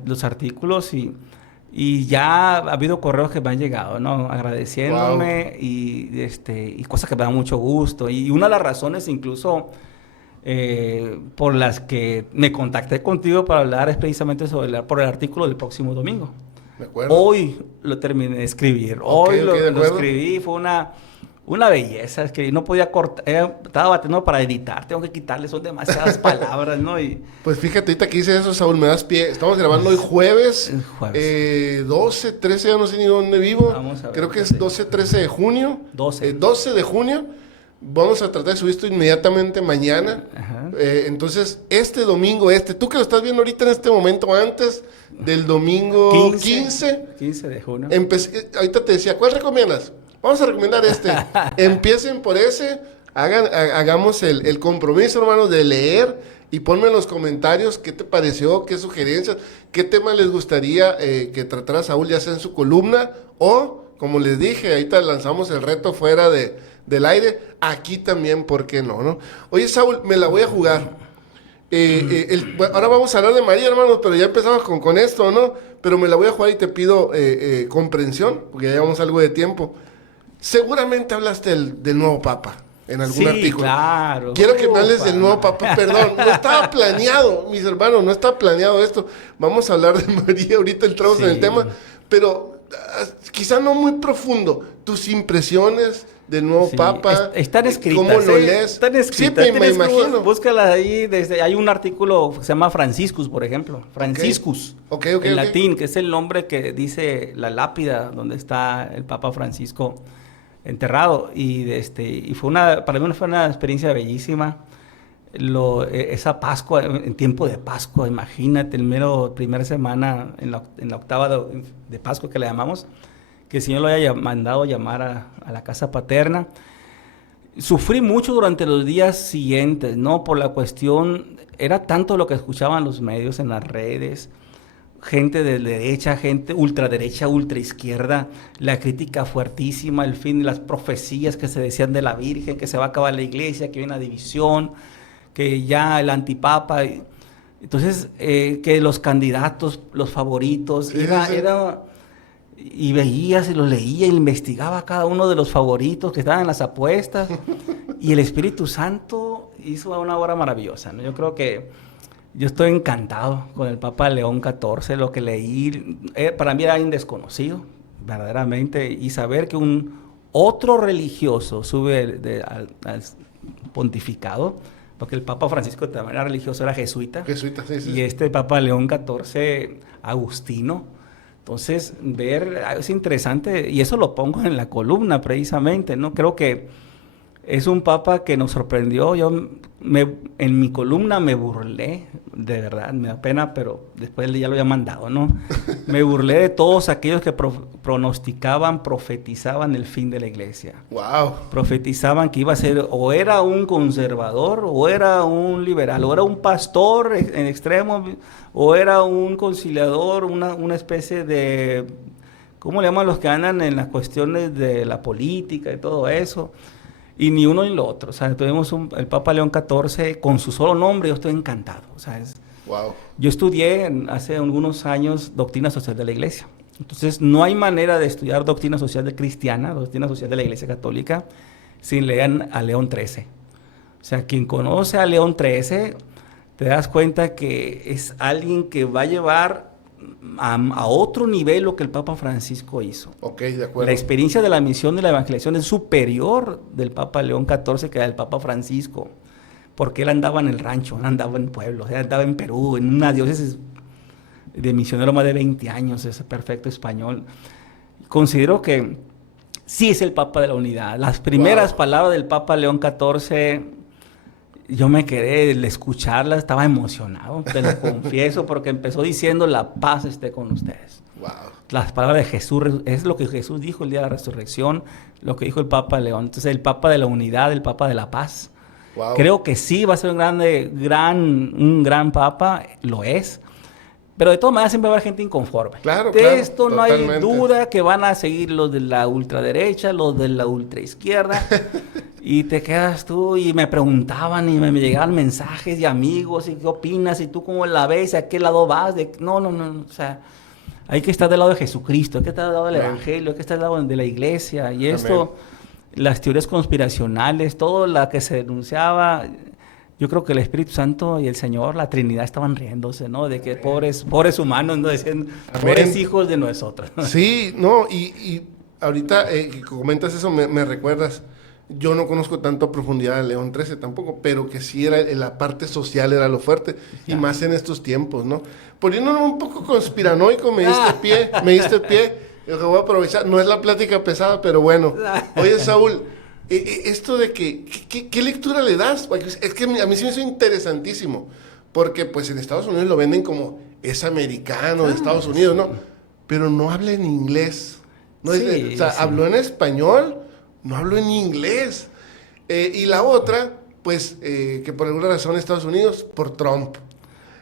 los artículos y ya ha habido correos que me han llegado, ¿no? Agradeciéndome y cosas que me dan mucho gusto. Y una de las razones incluso por las que me contacté contigo para hablar es precisamente por el artículo del próximo domingo. De acuerdo. Hoy lo terminé de escribir. Hoy lo escribí, fue una belleza. Es que no podía cortar, estaba batallando para editar, tengo que quitarle, son demasiadas palabras, ¿no? Pues fíjate, ahorita que hice eso, Saúl, me das pie. Estamos grabando hoy jueves, 12, 13, ya no sé ni dónde vivo. Vamos a ver, creo que es 12, 13 de junio. 12 de junio. Vamos a tratar de subir esto inmediatamente mañana. Entonces, este domingo, tú que lo estás viendo ahorita en este momento, antes del domingo 15 de junio. Ahorita te decía, ¿cuál recomiendas? Vamos a recomendar este. Empiecen por ese. Hagamos el compromiso, hermanos, de leer y ponme en los comentarios qué te pareció, qué sugerencias, qué tema les gustaría que tratara Saúl, ya sea en su columna o, como les dije, ahorita lanzamos el reto fuera del aire. Aquí también, ¿por qué no? Oye, Saúl, me la voy a jugar. Ahora vamos a hablar de María, hermanos, pero ya empezamos con esto, ¿no? Pero me la voy a jugar y te pido comprensión, porque ya llevamos algo de tiempo. Seguramente hablaste del nuevo Papa en algún artículo. Claro. Quiero que me hables del nuevo Papa, perdón. No estaba planeado, mis hermanos, no estaba planeado esto. Vamos a hablar de María, ahorita entramos en el tema, pero quizá no muy profundo. Tus impresiones del nuevo Papa. Están escritas. ¿Cómo lo lees? Están escritas. Sí, me imagino. Búscalas ahí. Hay un artículo que se llama Franciscus, por ejemplo. Franciscus. En latín, que es el nombre que dice la lápida donde está el Papa Francisco enterrado. Y para mí fue una experiencia bellísima. Esa Pascua, en tiempo de Pascua, imagínate, primera semana, en la octava de Pascua que le llamamos, que el Señor lo haya mandado llamar a la casa paterna. Sufrí mucho durante los días siguientes, ¿no? Por la cuestión, era tanto lo que escuchaban los medios en las redes, gente de derecha, gente ultraderecha, ultraizquierda, la crítica fuertísima, el fin, las profecías que se decían de la Virgen, que se va a acabar la iglesia, que hay una división, que ya el antipapa. Entonces, que los candidatos, los favoritos, y veías y los leía y investigaba cada uno de los favoritos que estaban en las apuestas y el Espíritu Santo hizo una obra maravillosa, ¿no? Yo creo que yo estoy encantado con el Papa León XIV, lo que leí, para mí era un desconocido, verdaderamente, y saber que otro religioso sube al pontificado, porque el Papa Francisco también era religioso, era jesuita. Jesuita, sí. Y este Papa León XIV, agustino. Entonces, es interesante, y eso lo pongo en la columna precisamente, ¿no? Creo que es un Papa que nos sorprendió. En mi columna me burlé, de verdad, me da pena, pero después ya lo había mandado, ¿no? Me burlé de todos aquellos que profetizaban el fin de la iglesia. ¡Wow! Profetizaban que iba a ser, o era un conservador, o era un liberal, o era un pastor en extremo, o era un conciliador, una especie de, ¿cómo le llaman los que andan en las cuestiones de la política y todo eso? Y ni uno ni lo otro. O sea, tuvimos el Papa León XIV con su solo nombre, yo estoy encantado. O sea, wow. Yo estudié hace algunos años doctrina social de la Iglesia. Entonces, no hay manera de estudiar doctrina social cristiana, doctrina social de la Iglesia Católica, sin leer a León XIII. O sea, quien conoce a León XIII, te das cuenta que es alguien que va a llevar a otro nivel lo que el Papa Francisco hizo. Ok, de acuerdo. La experiencia de la misión de la evangelización es superior del Papa León XIV que del Papa Francisco, porque él andaba en el rancho, él andaba en pueblos, él andaba en Perú, en una diócesis de misionero más de 20 años, ese perfecto español. Considero que sí es el Papa de la unidad. Las primeras palabras del Papa León XIV, yo me quedé, al escucarlas, estaba emocionado, te lo confieso, porque empezó diciendo: la paz esté con ustedes. Wow. Las palabras de Jesús, es lo que Jesús dijo el día de la resurrección, lo que dijo el Papa León. Entonces, el Papa de la unidad, el Papa de la paz. Wow. Creo que sí va a ser un gran Papa, lo es. Pero de todas maneras siempre va a haber gente inconforme. Claro, de esto no totalmente. hay duda que van a seguir los de la ultraderecha, los de la ultraizquierda. Y te quedas tú, y me preguntaban, y me llegaban mensajes de amigos, y qué opinas, y tú cómo la ves, a qué lado vas. No, o sea, hay que estar del lado de Jesucristo, hay que estar del lado del Evangelio, hay que estar del lado de la iglesia. Y esto, las teorías conspiracionales, todo lo que se denunciaba, yo creo que el Espíritu Santo y el Señor, la Trinidad, estaban riéndose, ¿no? De que pobres humanos, ¿no? Decían, pobres hijos de nosotros. Sí, no, y ahorita que comentas eso, me recuerdas. Yo no conozco tanto a profundidad a León 13 tampoco, pero que sí era la parte social era lo fuerte, y más en estos tiempos, ¿no? Poniéndonos un poco conspiranoico, me diste pie, yo que voy a aprovechar, no es la plática pesada, pero bueno. Oye, Saúl, esto de ¿qué lectura le das? Es que a mí sí me hizo interesantísimo, porque pues en Estados Unidos lo venden como, es americano de Estados Unidos, ¿no? Pero no habla en inglés, ¿no? Sí, O sea, sí. habló en español, no hablo en inglés. Y la otra, pues, que por alguna razón Estados Unidos, por Trump.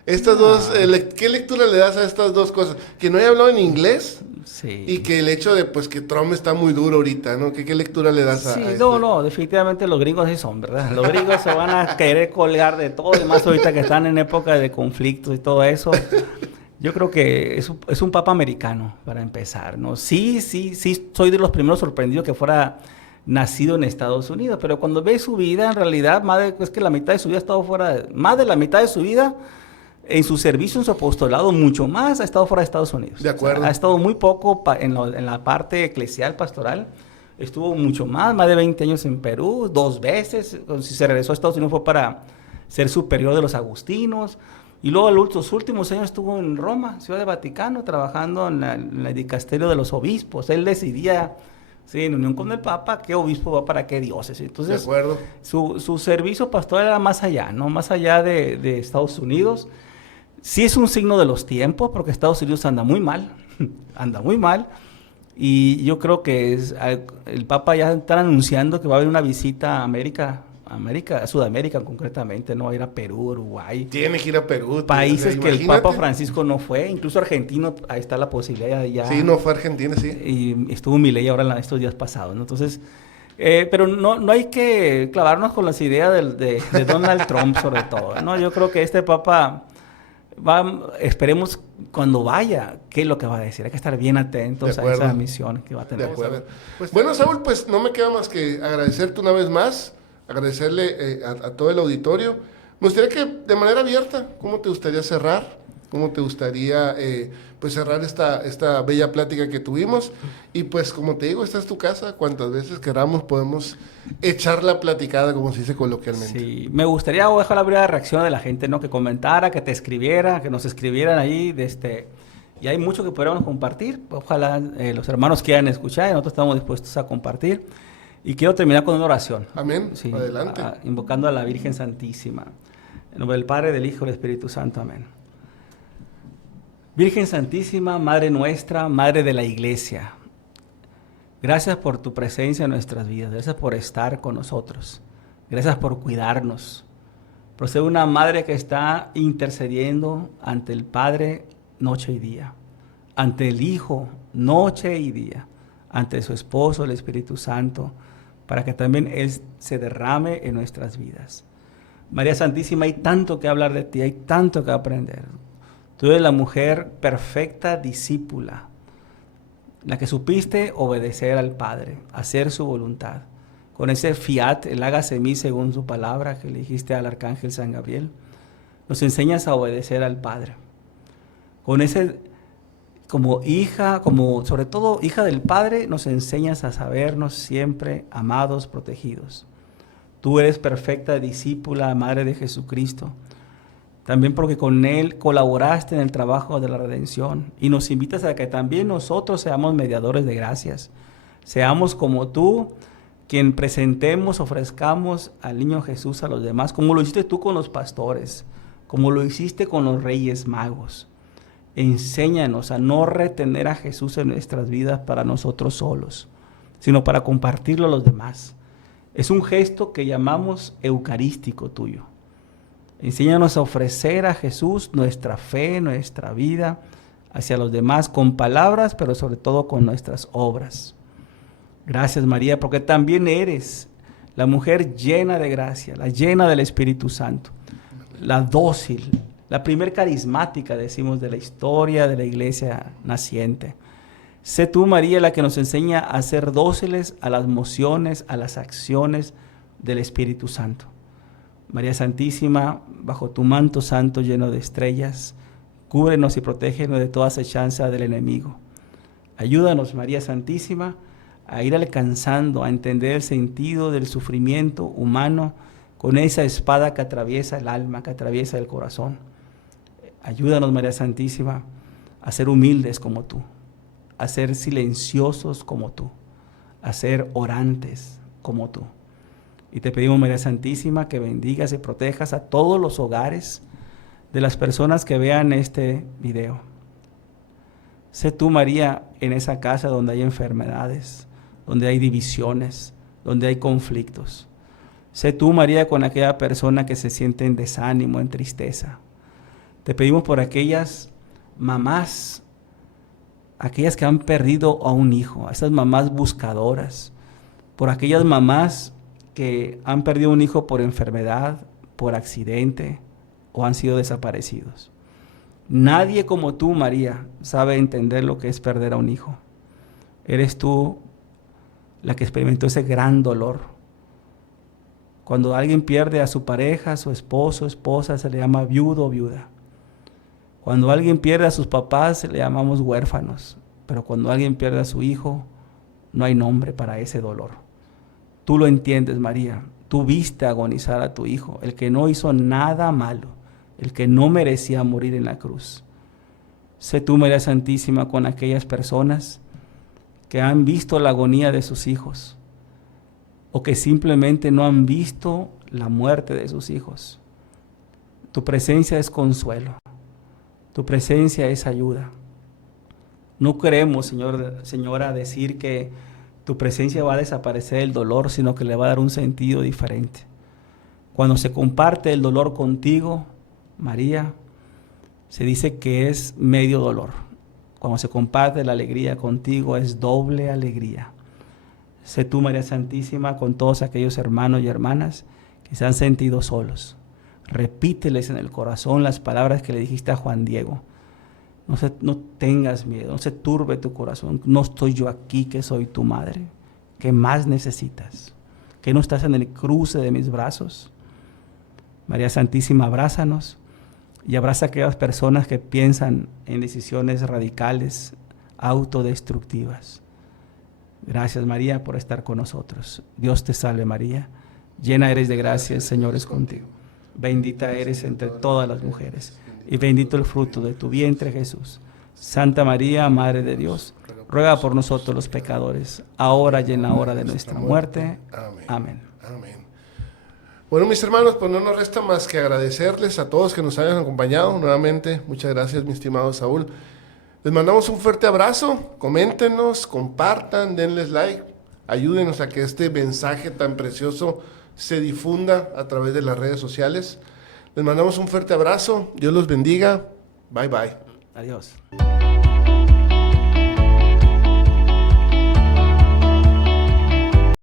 Estas dos, ¿qué lectura le das a estas dos cosas? Que no haya hablado en inglés Sí. y que el hecho de, pues, que Trump está muy duro ahorita, ¿no? ¿Qué lectura le das a Sí, esto? no, definitivamente los gringos sí son, ¿verdad? Los gringos se van a querer colgar de todo, y más ahorita que están en época de conflictos y todo eso. Yo creo que es un papa americano, para empezar, ¿no? Sí, soy de los primeros sorprendidos que fuera nacido en Estados Unidos, pero cuando ves su vida, en realidad, es que la mitad de su vida ha estado fuera, más de la mitad de su vida, en su servicio, en su apostolado, mucho más ha estado fuera de Estados Unidos. De acuerdo. O sea, ha estado muy poco en la parte eclesial, pastoral. Estuvo mucho más de 20 años en Perú, 2 veces. Si se regresó a Estados Unidos fue para ser superior de los agustinos. Y luego los últimos años estuvo en Roma, Ciudad de Vaticano, trabajando en el dicasterio de los obispos. Él decidía, sí, en unión con el Papa, qué obispo va para qué diócesis. Entonces, De acuerdo. su servicio pastoral era más allá, ¿no? Más allá de Estados Unidos. Sí es un signo de los tiempos, porque Estados Unidos anda muy mal, anda muy mal. Y yo creo que el Papa ya está anunciando que va a haber una visita a a Sudamérica concretamente, no va a ir a Perú, Uruguay. Tiene que ir a Perú. Países que el imagínate. Papa Francisco no fue, incluso argentino, ahí está la posibilidad de ya. Sí, no fue a Argentina, sí. Y estuvo Milei ahora estos días pasados, ¿no? Entonces, pero no hay que clavarnos con las ideas de Donald Trump sobre todo, ¿no? Yo creo que este Papa esperemos cuando vaya, qué es lo que va a decir. Hay que estar bien atentos a esa misión que va a tener. De acuerdo. Bueno, Saúl, pues no me queda más que agradecerte una vez más, agradecerle a todo el auditorio. Me gustaría que de manera abierta, ¿cómo te gustaría cerrar? ¿Cómo te gustaría pues cerrar esta bella plática que tuvimos? Y pues como te digo, esta es tu casa, cuantas veces queramos podemos echar la platicada, como se dice coloquialmente. Sí, me gustaría, ojalá hubiera reacción de la gente, ¿no? Que comentara, que te escribiera, que nos escribieran ahí, y hay mucho que podríamos compartir. Ojalá los hermanos quieran escuchar y nosotros estamos dispuestos a compartir. Y quiero terminar con una oración. Amén. Sí, Adelante. Invocando a la Virgen Santísima. En nombre del Padre, del Hijo y del Espíritu Santo. Amén. Virgen Santísima, Madre nuestra, Madre de la Iglesia, gracias por tu presencia en nuestras vidas, gracias por estar con nosotros, gracias por cuidarnos, por ser una madre que está intercediendo ante el Padre noche y día, ante el Hijo noche y día, ante su esposo, el Espíritu Santo, para que también Él se derrame en nuestras vidas. María Santísima, hay tanto que hablar de ti, hay tanto que aprender. Tú eres la mujer perfecta discípula, la que supiste obedecer al Padre, hacer su voluntad. Con ese fiat, el hágase en mí según su palabra que le dijiste al arcángel San Gabriel, nos enseñas a obedecer al Padre. Con ese, como hija, como sobre todo hija del Padre, nos enseñas a sabernos siempre amados, protegidos. Tú eres perfecta discípula, Madre de Jesucristo. También porque con Él colaboraste en el trabajo de la redención y nos invitas a que también nosotros seamos mediadores de gracias. Seamos como tú, quien presentemos, ofrezcamos al niño Jesús a los demás, como lo hiciste tú con los pastores, como lo hiciste con los reyes magos. Enséñanos a no retener a Jesús en nuestras vidas para nosotros solos, sino para compartirlo a los demás. Es un gesto que llamamos eucarístico tuyo. Enséñanos a ofrecer a Jesús nuestra fe, nuestra vida hacia los demás con palabras, pero sobre todo con nuestras obras. Gracias, María, porque también eres la mujer llena de gracia, la llena del Espíritu Santo, la dócil, la primer carismática, decimos, de la historia de la iglesia naciente. Sé tú, María, la que nos enseña a ser dóciles a las mociones, a las acciones del Espíritu Santo. María Santísima, bajo tu manto santo lleno de estrellas, cúbrenos y protégenos de toda acechanza del enemigo. Ayúdanos, María Santísima, a ir alcanzando, a entender el sentido del sufrimiento humano con esa espada que atraviesa el alma, que atraviesa el corazón. Ayúdanos, María Santísima, a ser humildes como tú, a ser silenciosos como tú, a ser orantes como tú. Y te pedimos, María Santísima, que bendigas y protejas a todos los hogares de las personas que vean este video. Sé tú, María, en esa casa donde hay enfermedades, donde hay divisiones, donde hay conflictos. Sé tú, María, con aquella persona que se siente en desánimo, en tristeza. Te pedimos por aquellas mamás, aquellas que han perdido a un hijo, a esas mamás buscadoras, por aquellas mamás que han perdido un hijo por enfermedad, por accidente o han sido desaparecidos. Nadie como tú, María, sabe entender lo que es perder a un hijo. Eres tú la que experimentó ese gran dolor. Cuando alguien pierde a su pareja, a su esposo, esposa, se le llama viudo o viuda. Cuando alguien pierde a sus papás, se le llamamos huérfanos. Pero cuando alguien pierde a su hijo, no hay nombre para ese dolor. Tú lo entiendes, María. Tú viste agonizar a tu hijo, el que no hizo nada malo, el que no merecía morir en la cruz. Sé tú, María Santísima, con aquellas personas que han visto la agonía de sus hijos o que simplemente no han visto la muerte de sus hijos. Tu presencia es consuelo. Tu presencia es ayuda. No queremos, Señora, decir que tu presencia va a desaparecer el dolor, sino que le va a dar un sentido diferente. Cuando se comparte el dolor contigo, María, se dice que es medio dolor. Cuando se comparte la alegría contigo, es doble alegría. Sé tú, María Santísima, con todos aquellos hermanos y hermanas que se han sentido solos. Repíteles en el corazón las palabras que le dijiste a Juan Diego. No tengas miedo, no se turbe tu corazón. No estoy yo aquí, que soy tu madre. ¿Qué más necesitas? ¿Que no estás en el cruce de mis brazos? María Santísima, abrázanos y abraza a aquellas personas que piensan en decisiones radicales, autodestructivas. Gracias, María, por estar con nosotros. Dios te salve, María. Llena eres de gracia, el Señor es contigo. Bendita eres entre todas las mujeres, y bendito el fruto de tu vientre, Jesús. Santa María, Madre de Dios, ruega por nosotros los pecadores, ahora y en la hora de nuestra muerte. Amén. Amén. Bueno, mis hermanos, pues no nos resta más que agradecerles a todos que nos hayan acompañado nuevamente. Muchas gracias, mi estimado Saúl. Les mandamos un fuerte abrazo. Coméntenos, compartan, denles like. Ayúdenos a que este mensaje tan precioso se difunda a través de las redes sociales. Les mandamos un fuerte abrazo. Dios los bendiga. Bye, bye. Adiós.